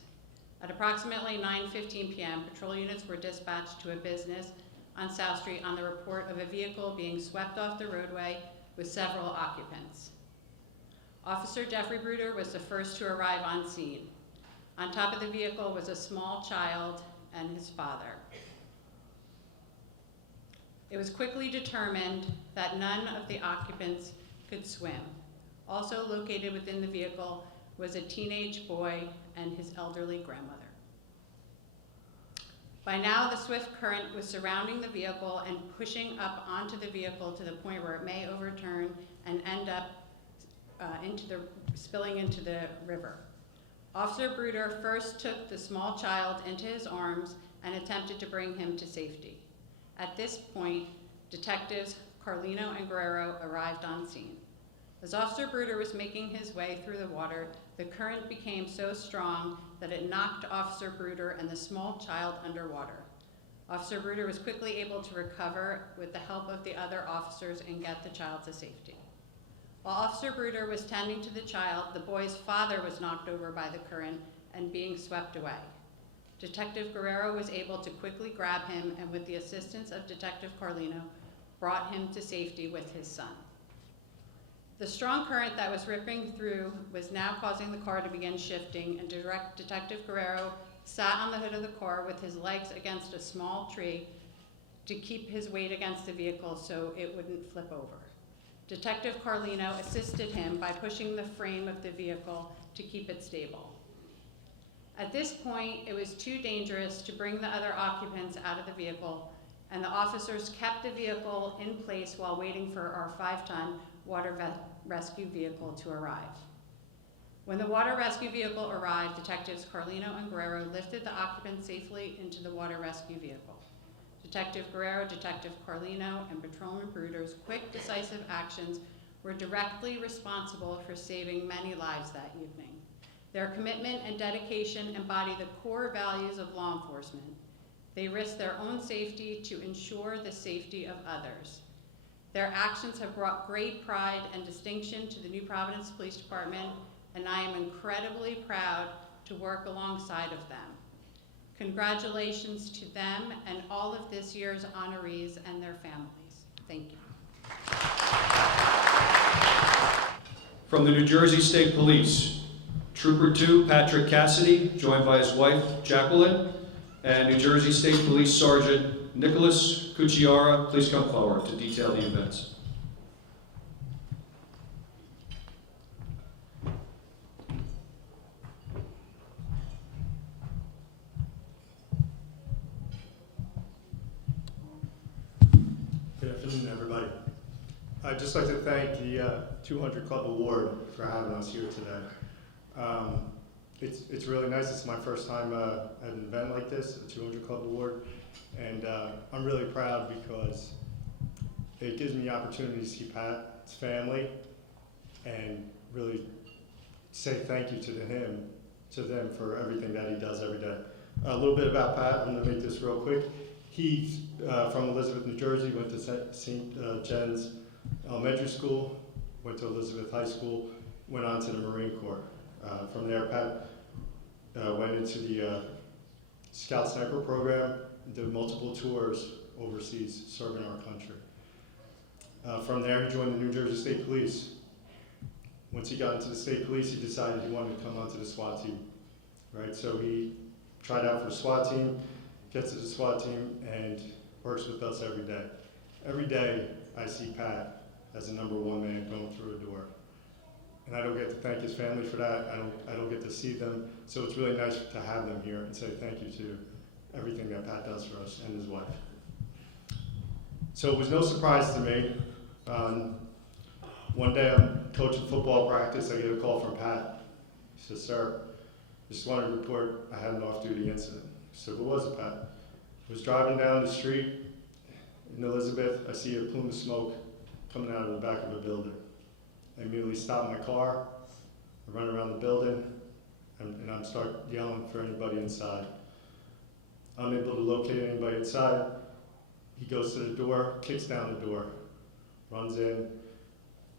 At approximately 9:15 p.m., patrol units were dispatched to a business on South Street on the report of a vehicle being swept off the roadway with several occupants. Officer Jeffrey Bruder was the first to arrive on scene. On top of the vehicle was a small child and his father. It was quickly determined that none of the occupants could swim. Also located within the vehicle was a teenage boy and his elderly grandmother. By now, the swift current was surrounding the vehicle and pushing up onto the vehicle to the point where it may overturn and end up spilling into the river. Officer Bruder first took the small child into his arms and attempted to bring him to safety. At this point, Detectives Carlino and Guerrero arrived on scene. As Officer Bruder was making his way through the water, the current became so strong that it knocked Officer Bruder and the small child underwater. Officer Bruder was quickly able to recover with the help of the other officers and get the child to safety. While Officer Bruder was tending to the child, the boy's father was knocked over by the current and being swept away. Detective Guerrero was able to quickly grab him and with the assistance of Detective Carlino, brought him to safety with his son. The strong current that was ripping through was now causing the car to begin shifting, and Detective Guerrero sat on the hood of the car with his legs against a small tree to keep his weight against the vehicle so it wouldn't flip over. Detective Carlino assisted him by pushing the frame of the vehicle to keep it stable. At this point, it was too dangerous to bring the other occupants out of the vehicle, and the officers kept the vehicle in place while waiting for our 5-ton water rescue vehicle to arrive. When the water rescue vehicle arrived, Detectives Carlino and Guerrero lifted the occupants safely into the water rescue vehicle. Detective Guerrero, Detective Carlino, and Patrolman Bruder's quick, decisive actions were directly responsible for saving many lives that evening. Their commitment and dedication embody the core values of law enforcement. They risk their own safety to ensure the safety of others. Their actions have brought great pride and distinction to the New Providence Police Department, and I am incredibly proud to work alongside of them. Congratulations to them and all of this year's honorees and their families. Thank you. From the New Jersey State Police, Trooper 2 Patrick Cassidy, joined by his wife Jacqueline, and New Jersey State Police Sergeant Nicholas Cucciara, please come forward to detail the events. Good afternoon, everybody. I'd just like to thank the 200 Club Award for having us here today. It's really nice. It's my first time at an event like this, a 200 Club Award, and I'm really proud because it gives me the opportunity to see Pat's family and really say thank you to them for everything that he does every day. A little bit about Pat. I'm going to make this real quick. He's from Elizabeth, New Jersey, went to St. Jen's Elementary School, went to Elizabeth High School, went on to the Marine Corps. From there, Pat went into the Scout Sniper program, did multiple tours overseas serving our country. From there, he joined the New Jersey State Police. once he got into the state police, he decided he wanted to come onto the SWAT team, right? So he tried out for the SWAT team, gets to the SWAT team, and works with us every day. Every day, I see Pat as the #1 man going through a door. And I don't get to thank his family for that. I don't get to see them. So it's really nice to have them here and say thank you to everything that Pat does for us and his wife. So it was no surprise to me. One day I'm coaching football practice. I get a call from Pat. He says, "Sir, just wanted to report I had an off-duty incident." I said, "What was it, Pat?" I was driving down the street in Elizabeth. I see a plume of smoke coming out of the back of a building. I immediately stop my car. I run around the building, and I start yelling for anybody inside. Unable to locate anybody inside. He goes to the door, kicks down the door, runs in,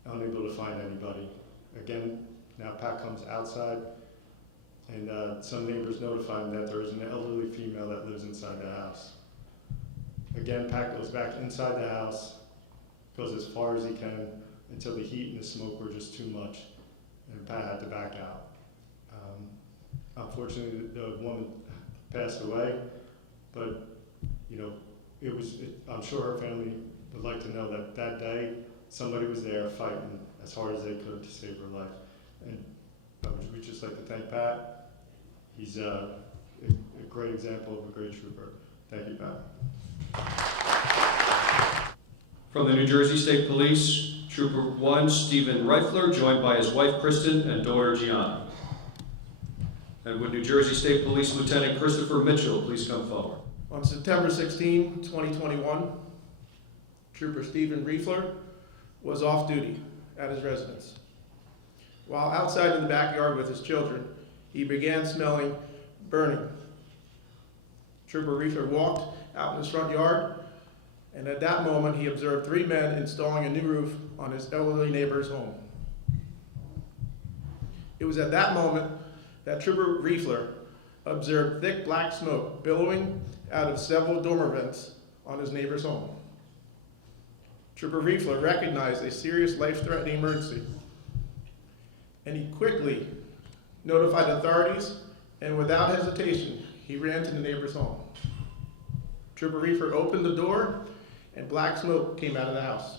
unable to find anybody. Again, now Pat comes outside, and some neighbors notify him that there is an elderly female that lives inside the house. Again, Pat goes back inside the house, goes as far as he can until the heat and the smoke were just too much, and Pat had to back out. Unfortunately, the woman passed away, but you know, I'm sure her family would like to know that that day somebody was there fighting as hard as they could to save her life. And we'd just like to thank Pat. He's a great example of a great trooper. Thank you, Pat. From the New Jersey State Police, Trooper 1 Stephen Reifler, joined by his wife Kristen and daughter Gianna. And would New Jersey State Police Lieutenant Christopher Mitchell please come forward? On September 16, 2021, Trooper Stephen Reifler was off duty at his residence. While outside in the backyard with his children, he began smelling burning. Trooper Reifler walked out in his front yard, and at that moment he observed 3 men installing a new roof on his elderly neighbor's home. It was at that moment that Trooper Reifler observed thick black smoke billowing out of several dormer vents on his neighbor's home. Trooper Reifler recognized a serious life-threatening emergency, and he quickly notified authorities, and without hesitation, he ran to the neighbor's home. Trooper Reifler opened the door, and black smoke came out of the house.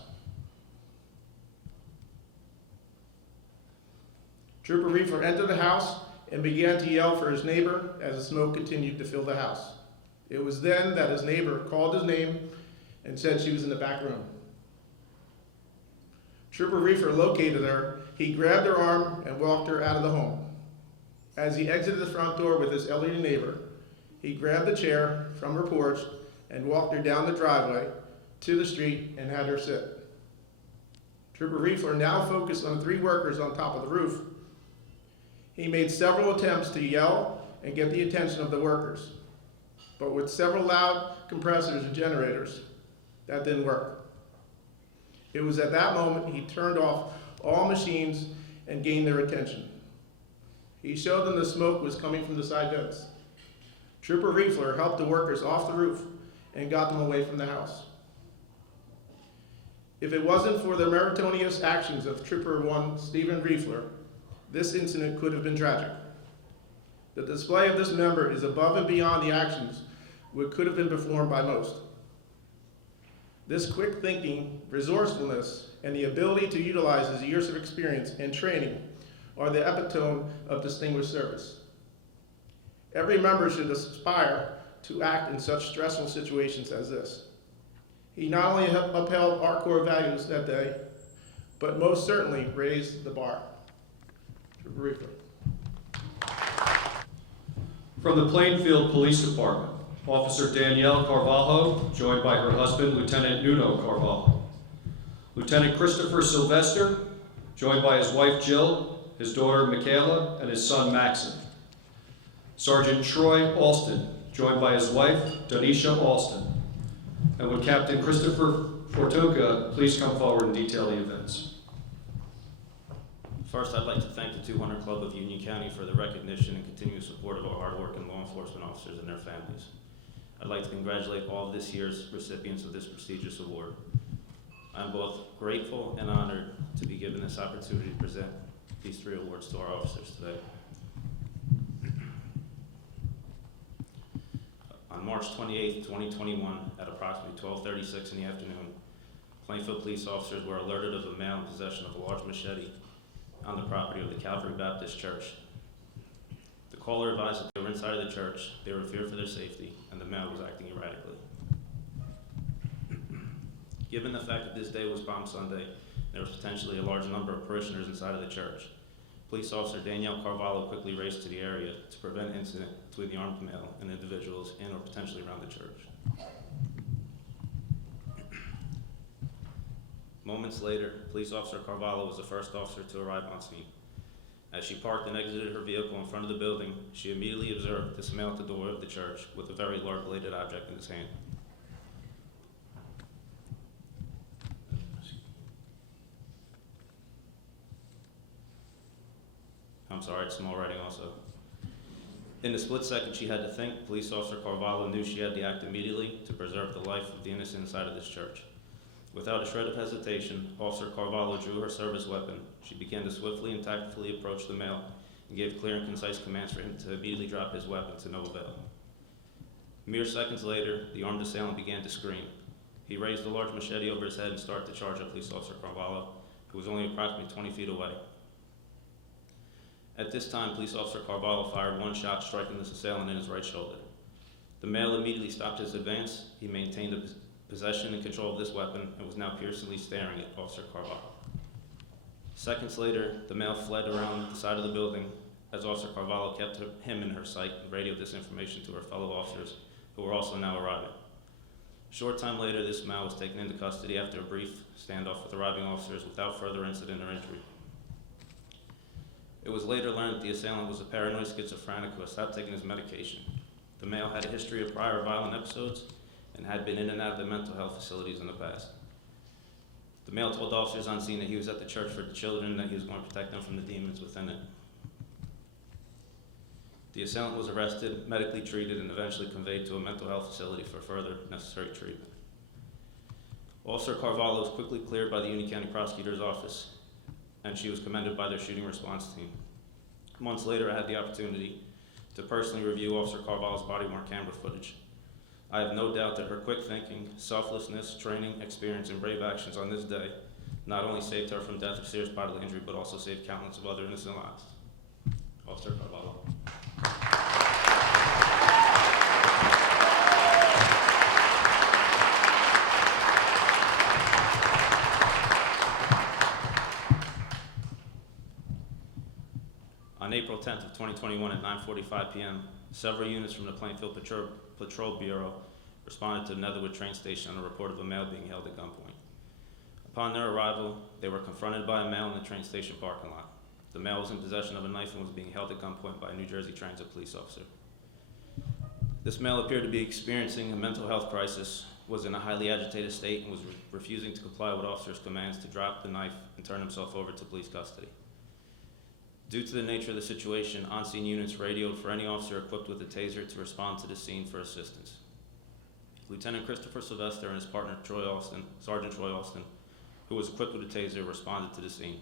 Trooper Reifler entered the house and began to yell for his neighbor as the smoke continued to fill the house. It was then that his neighbor called his name and said she was in the back room. Trooper Reifler located her. He grabbed her arm and walked her out of the home. As he exited the front door with his elderly neighbor, he grabbed a chair from her porch and walked her down the driveway to the street and had her sit. Trooper Reifler now focused on 3 workers on top of the roof. He made several attempts to yell and get the attention of the workers, but with several loud compressors and generators, that didn't work. It was at that moment he turned off all machines and gained their attention. He showed them the smoke was coming from the side vents. Trooper Reifler helped the workers off the roof and got them away from the house. If it wasn't for the meritorious actions of Trooper 1 Stephen Reifler, this incident could have been tragic. The display of this member is above and beyond the actions which could have been performed by most. This quick thinking, resourcefulness, and the ability to utilize his years of experience and training are the epitome of distinguished service. Every member should aspire to act in such stressful situations as this. He not only upheld our core values that day, but most certainly raised the bar. Trooper Reifler. From the Plainfield Police Department, Officer Danielle Carvalho, joined by her husband, Lieutenant Nuno Carvalho. Lieutenant Christopher Sylvester, joined by his wife Jill, his daughter Michaela, and his son Maxon. Sergeant Troy Alston, joined by his wife Donisha Alston. And would Captain Christopher Fortuca please come forward and detail the events? First, I'd like to thank the 200 Club of Union County for the recognition and continued support of our hardworking law enforcement officers and their families. I'd like to congratulate all of this year's recipients of this prestigious award. I'm both grateful and honored to be given this opportunity to present these 3 awards to our officers today. On March 28, 2021, at approximately 12:36 in the afternoon, Plainfield police officers were alerted of a male in possession of a large machete on the property of the Calvary Baptist Church. The caller advised that they were inside of the church, they were in fear for their safety, and the male was acting erratically. Given the fact that this day was Palm Sunday, there was potentially a large number of parishioners inside of the church. Police officer Danielle Carvalho quickly raced to the area to prevent incident between the armed male and individuals in or potentially around the church. Moments later, police officer Carvalho was the first officer to arrive on scene. As she parked and exited her vehicle in front of the building, she immediately observed this male at the door of the church with a very large bladed object in his hand. I'm sorry, it's small writing also. In the split second she had to think, police officer Carvalho knew she had to act immediately to preserve the life of the innocent inside of this church. Without a shred of hesitation, Officer Carvalho drew her service weapon. She began to swiftly and tactfully approach the male and gave clear and concise commands for him to immediately drop his weapon to no avail. Mere seconds later, the armed assailant began to scream. He raised a large machete over his head and started to charge at Police Officer Carvalho, who was only approximately 20 feet away. At this time, Police Officer Carvalho fired 1 shot, striking this assailant in his right shoulder. The male immediately stopped his advance. He maintained the possession and control of this weapon and was now piercingly staring at Officer Carvalho. Seconds later, the male fled around the side of the building as Officer Carvalho kept him in her sight and radioed this information to her fellow officers, who were also now arriving. A short time later, this male was taken into custody after a brief standoff with arriving officers without further incident or injury. It was later learned that the assailant was a paranoid schizophrenic who had stopped taking his medication. The male had a history of prior violent episodes and had been in and out of the mental health facilities in the past. The male told officers on scene that he was at the church for the children and that he was going to protect them from the demons within it. The assailant was arrested, medically treated, and eventually conveyed to a mental health facility for further necessary treatment. Officer Carvalho was quickly cleared by the Union County Prosecutor's Office, and she was commended by their shooting response team. Months later, I had the opportunity to personally review Officer Carvalho's body-worn camera footage. I have no doubt that her quick thinking, selflessness, training, experience, and brave actions on this day not only saved her from death or serious bodily injury, but also saved countless of other innocent lives. Officer Carvalho. On April 10th of 2021 at 9:45 p.m., several units from the Plainfield Patrol Bureau responded to the Netherwood train station on a report of a male being held at gunpoint. Upon their arrival, they were confronted by a male in the train station parking lot. The male was in possession of a knife and was being held at gunpoint by a New Jersey Transit police officer. This male appeared to be experiencing a mental health crisis, was in a highly agitated state, and was refusing to comply with officers' commands to drop the knife and turn himself over to police custody. Due to the nature of the situation, on-scene units radioed for any officer equipped with a taser to respond to the scene for assistance. Lieutenant Christopher Sylvester and his partner Sergeant Troy Austin, who was equipped with a taser, responded to the scene.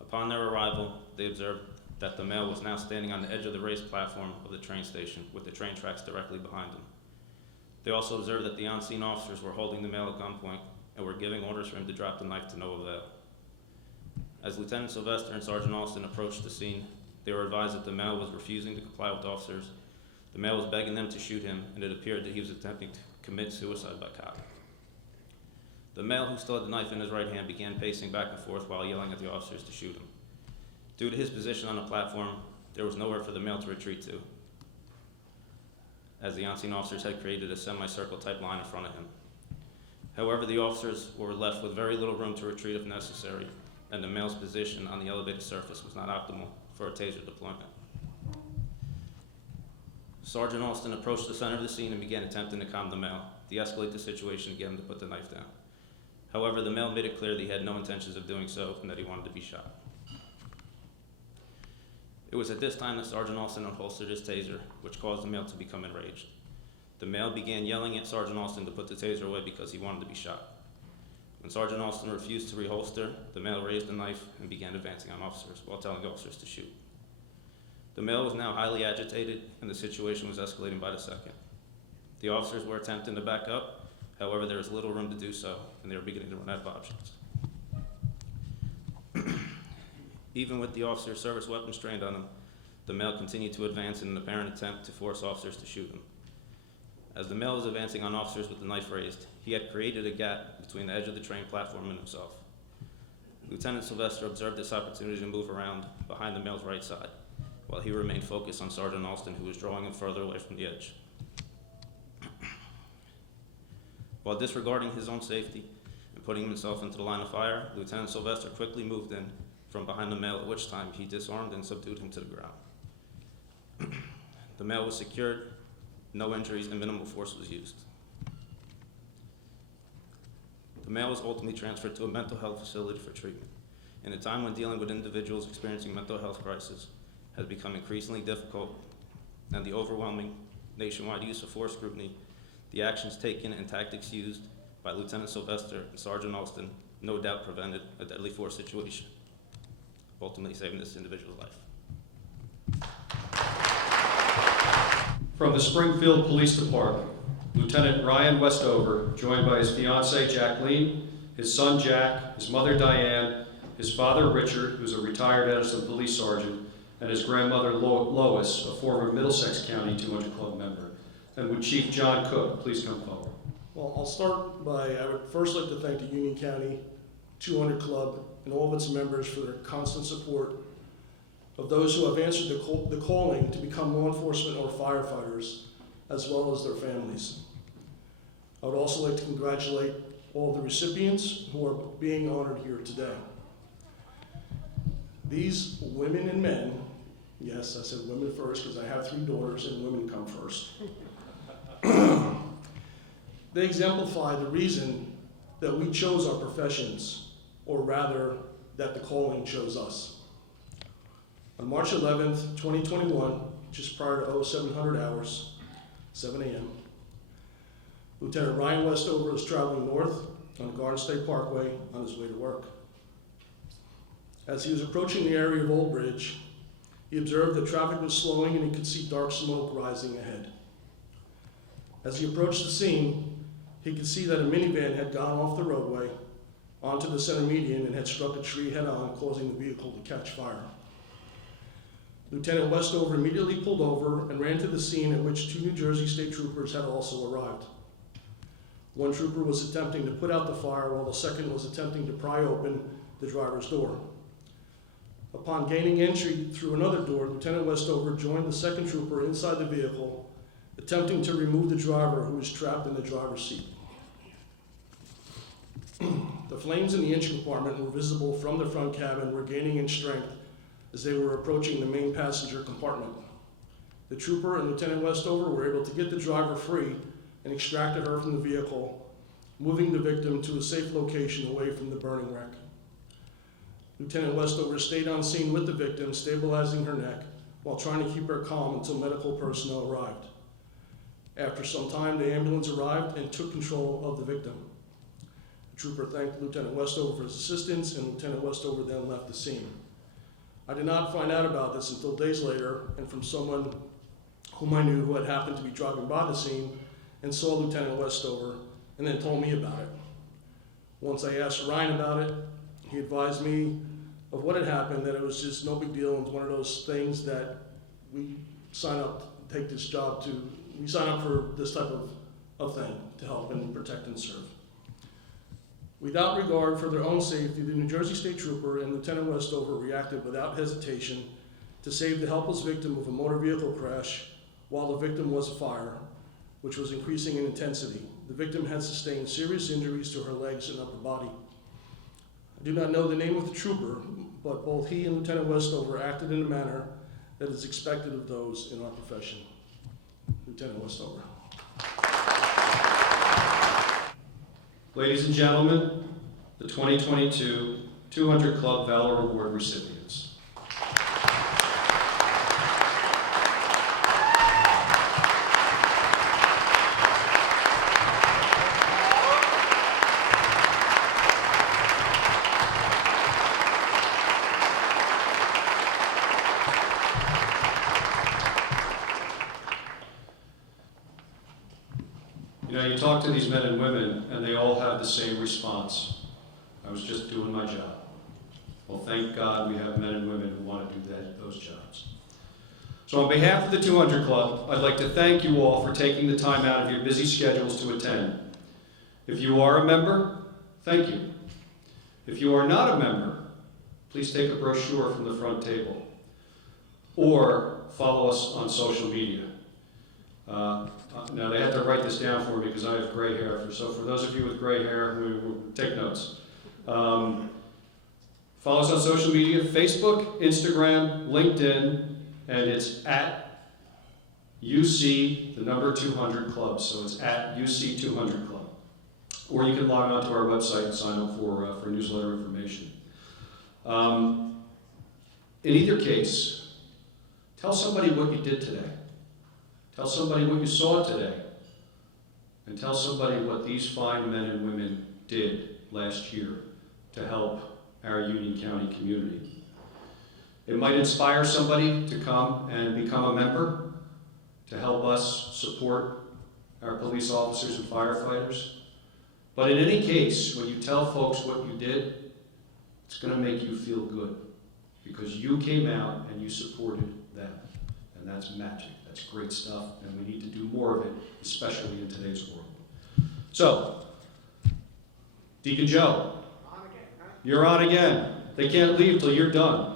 Upon their arrival, they observed that the male was now standing on the edge of the raised platform of the train station with the train tracks directly behind him. They also observed that the on-scene officers were holding the male at gunpoint and were giving orders for him to drop the knife to no avail. As Lieutenant Sylvester and Sergeant Austin approached the scene, they were advised that the male was refusing to comply with officers. The male was begging them to shoot him, and it appeared that he was attempting to commit suicide by cop. The male, who still had the knife in his right hand, began pacing back and forth while yelling at the officers to shoot him. Due to his position on the platform, there was nowhere for the male to retreat to, as the on-scene officers had created a semicircle type line in front of him. However, the officers were left with very little room to retreat if necessary, and the male's position on the elevated surface was not optimal for a taser deployment. Sergeant Austin approached the center of the scene and began attempting to calm the male, de-escalate the situation, and get him to put the knife down. However, the male made it clear that he had no intentions of doing so and that he wanted to be shot. It was at this time that Sergeant Austin unholstered his taser, which caused the male to become enraged. The male began yelling at Sergeant Austin to put the taser away because he wanted to be shot. When Sergeant Alston refused to reholster, the male raised a knife and began advancing on officers while telling the officers to shoot. The male was now highly agitated, and the situation was escalating by the second. The officers were attempting to back up, however, there was little room to do so, and they were beginning to run out of options. Even with the officer's service weapons trained on him, the male continued to advance in an apparent attempt to force officers to shoot him. As the male was advancing on officers with the knife raised, he had created a gap between the edge of the train platform and himself. Lieutenant Sylvester observed this opportunity to move around behind the male's right side, while he remained focused on Sergeant Alston, who was drawing him further away from the edge. While disregarding his own safety and putting himself into the line of fire, Lieutenant Sylvester quickly moved in from behind the male, at which time he disarmed and subdued him to the ground. The male was secured, no injuries, and minimal force was used. The male was ultimately transferred to a mental health facility for treatment. In a time when dealing with individuals experiencing mental health crisis has become increasingly difficult, and the overwhelming nationwide use of force scrutiny, the actions taken and tactics used by Lieutenant Sylvester and Sergeant Alston no doubt prevented a deadly force situation, ultimately saving this individual's life. From the Springfield Police Department, Lieutenant Ryan Westover, joined by his fiancée Jacqueline, his son Jack, his mother Diane, his father Richard, who's a retired Edison police sergeant, and his grandmother Lois, a former Middlesex County 200 Club member. And would Chief John Cook please come forward? Well, I'll start by, I would first like to thank the Union County 200 Club and all of its members for their constant support of those who have answered the calling to become law enforcement or firefighters, as well as their families. I would also like to congratulate all the recipients who are being honored here today. These women and men, yes, I said women first because I have 3 daughters and women come first. They exemplify the reason that we chose our professions, or rather, that the calling chose us. On March 11th, 2021, just prior to 0700 hours, 7 a.m., Lieutenant Ryan Westover was traveling north on Garden State Parkway on his way to work. As he was approaching the area of Old Bridge, he observed that traffic was slowing and he could see dark smoke rising ahead. As he approached the scene, he could see that a minivan had gone off the roadway onto the center median and had struck a tree head-on, causing the vehicle to catch fire. Lieutenant Westover immediately pulled over and ran to the scene at which 2 New Jersey State Troopers had also arrived. One trooper was attempting to put out the fire while the second was attempting to pry open the driver's door. Upon gaining entry through another door, Lieutenant Westover joined the second trooper inside the vehicle, attempting to remove the driver who was trapped in the driver's seat. The flames in the engine compartment were visible from the front cabin, were gaining in strength as they were approaching the main passenger compartment. The trooper and Lieutenant Westover were able to get the driver free and extracted her from the vehicle, moving the victim to a safe location away from the burning wreck. Lieutenant Westover stayed on scene with the victim, stabilizing her neck while trying to keep her calm until medical personnel arrived. After some time, the ambulance arrived and took control of the victim. The trooper thanked Lieutenant Westover for his assistance, and Lieutenant Westover then left the scene. I did not find out about this until days later, and from someone whom I knew who had happened to be driving by the scene and saw Lieutenant Westover, and then told me about it. Once I asked Ryan about it, he advised me of what had happened, that it was just no big deal, and one of those things that we sign up to take this job to, we sign up for this type of thing to help and protect and serve. Without regard for their own safety, the New Jersey State Trooper and Lieutenant Westover reacted without hesitation to save the helpless victim of a motor vehicle crash while the victim was afire, which was increasing in intensity. The victim had sustained serious injuries to her legs and upper body. I do not know the name of the trooper, but both he and Lieutenant Westover acted in a manner that is expected of those in our profession. Lieutenant Westover. Ladies and gentlemen, the 2022 200 Club Valor Award recipients. you talk to these men and women, and they all have the same response. I was just doing my job. Well, thank God we have men and women who want to do those jobs. So on behalf of the 200 Club, I'd like to thank you all for taking the time out of your busy schedules to attend. If you are a member, thank you. If you are not a member, please take a brochure from the front table or follow us on social media. Now, they had to write this down for me because I have gray hair. So for those of you with gray hair, take notes. Follow us on social media, Facebook, Instagram, LinkedIn, and it's at UC, the number 200 Club. So it's at UC 200 Club. Or you can log on to our website and sign up for newsletter information. In either case, tell somebody what you did today. Tell somebody what you saw today. And tell somebody what these fine men and women did last year to help our Union County community. It might inspire somebody to come and become a member to help us support our police officers and firefighters. But in any case, when you tell folks what you did, it's going to make you feel good because you came out and you supported them. And that's magic. That's great stuff, and we need to do more of it, especially in today's world. So, Deacon Joe, you're on again. They can't leave till you're done.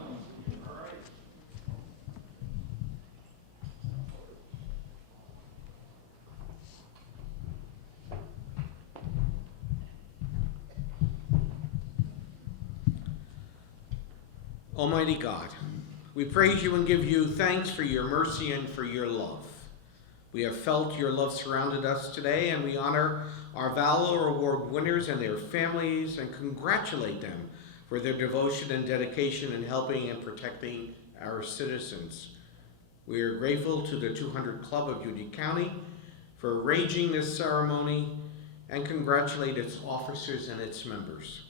Almighty God, we praise you and give you thanks for your mercy and for your love. We have felt your love surrounded us today, and we honor our Valor Award winners and their families and congratulate them for their devotion and dedication in helping and protecting our citizens. We are grateful to the 200 Club of Union County for arranging this ceremony and congratulate its officers and its members.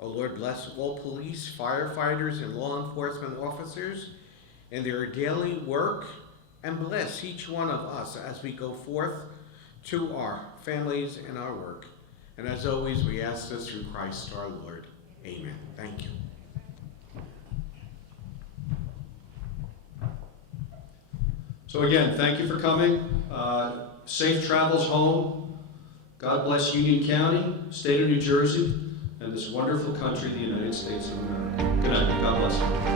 O Lord, bless all police, firefighters, and law enforcement officers in their daily work, and bless each one of us as we go forth to our families and our work. And as always, we ask this through Christ our Lord. Amen. Thank you. So again, thank you for coming. Safe travels home. God bless Union County, state of New Jersey, and this wonderful country, the United States of America. Good night. God bless you.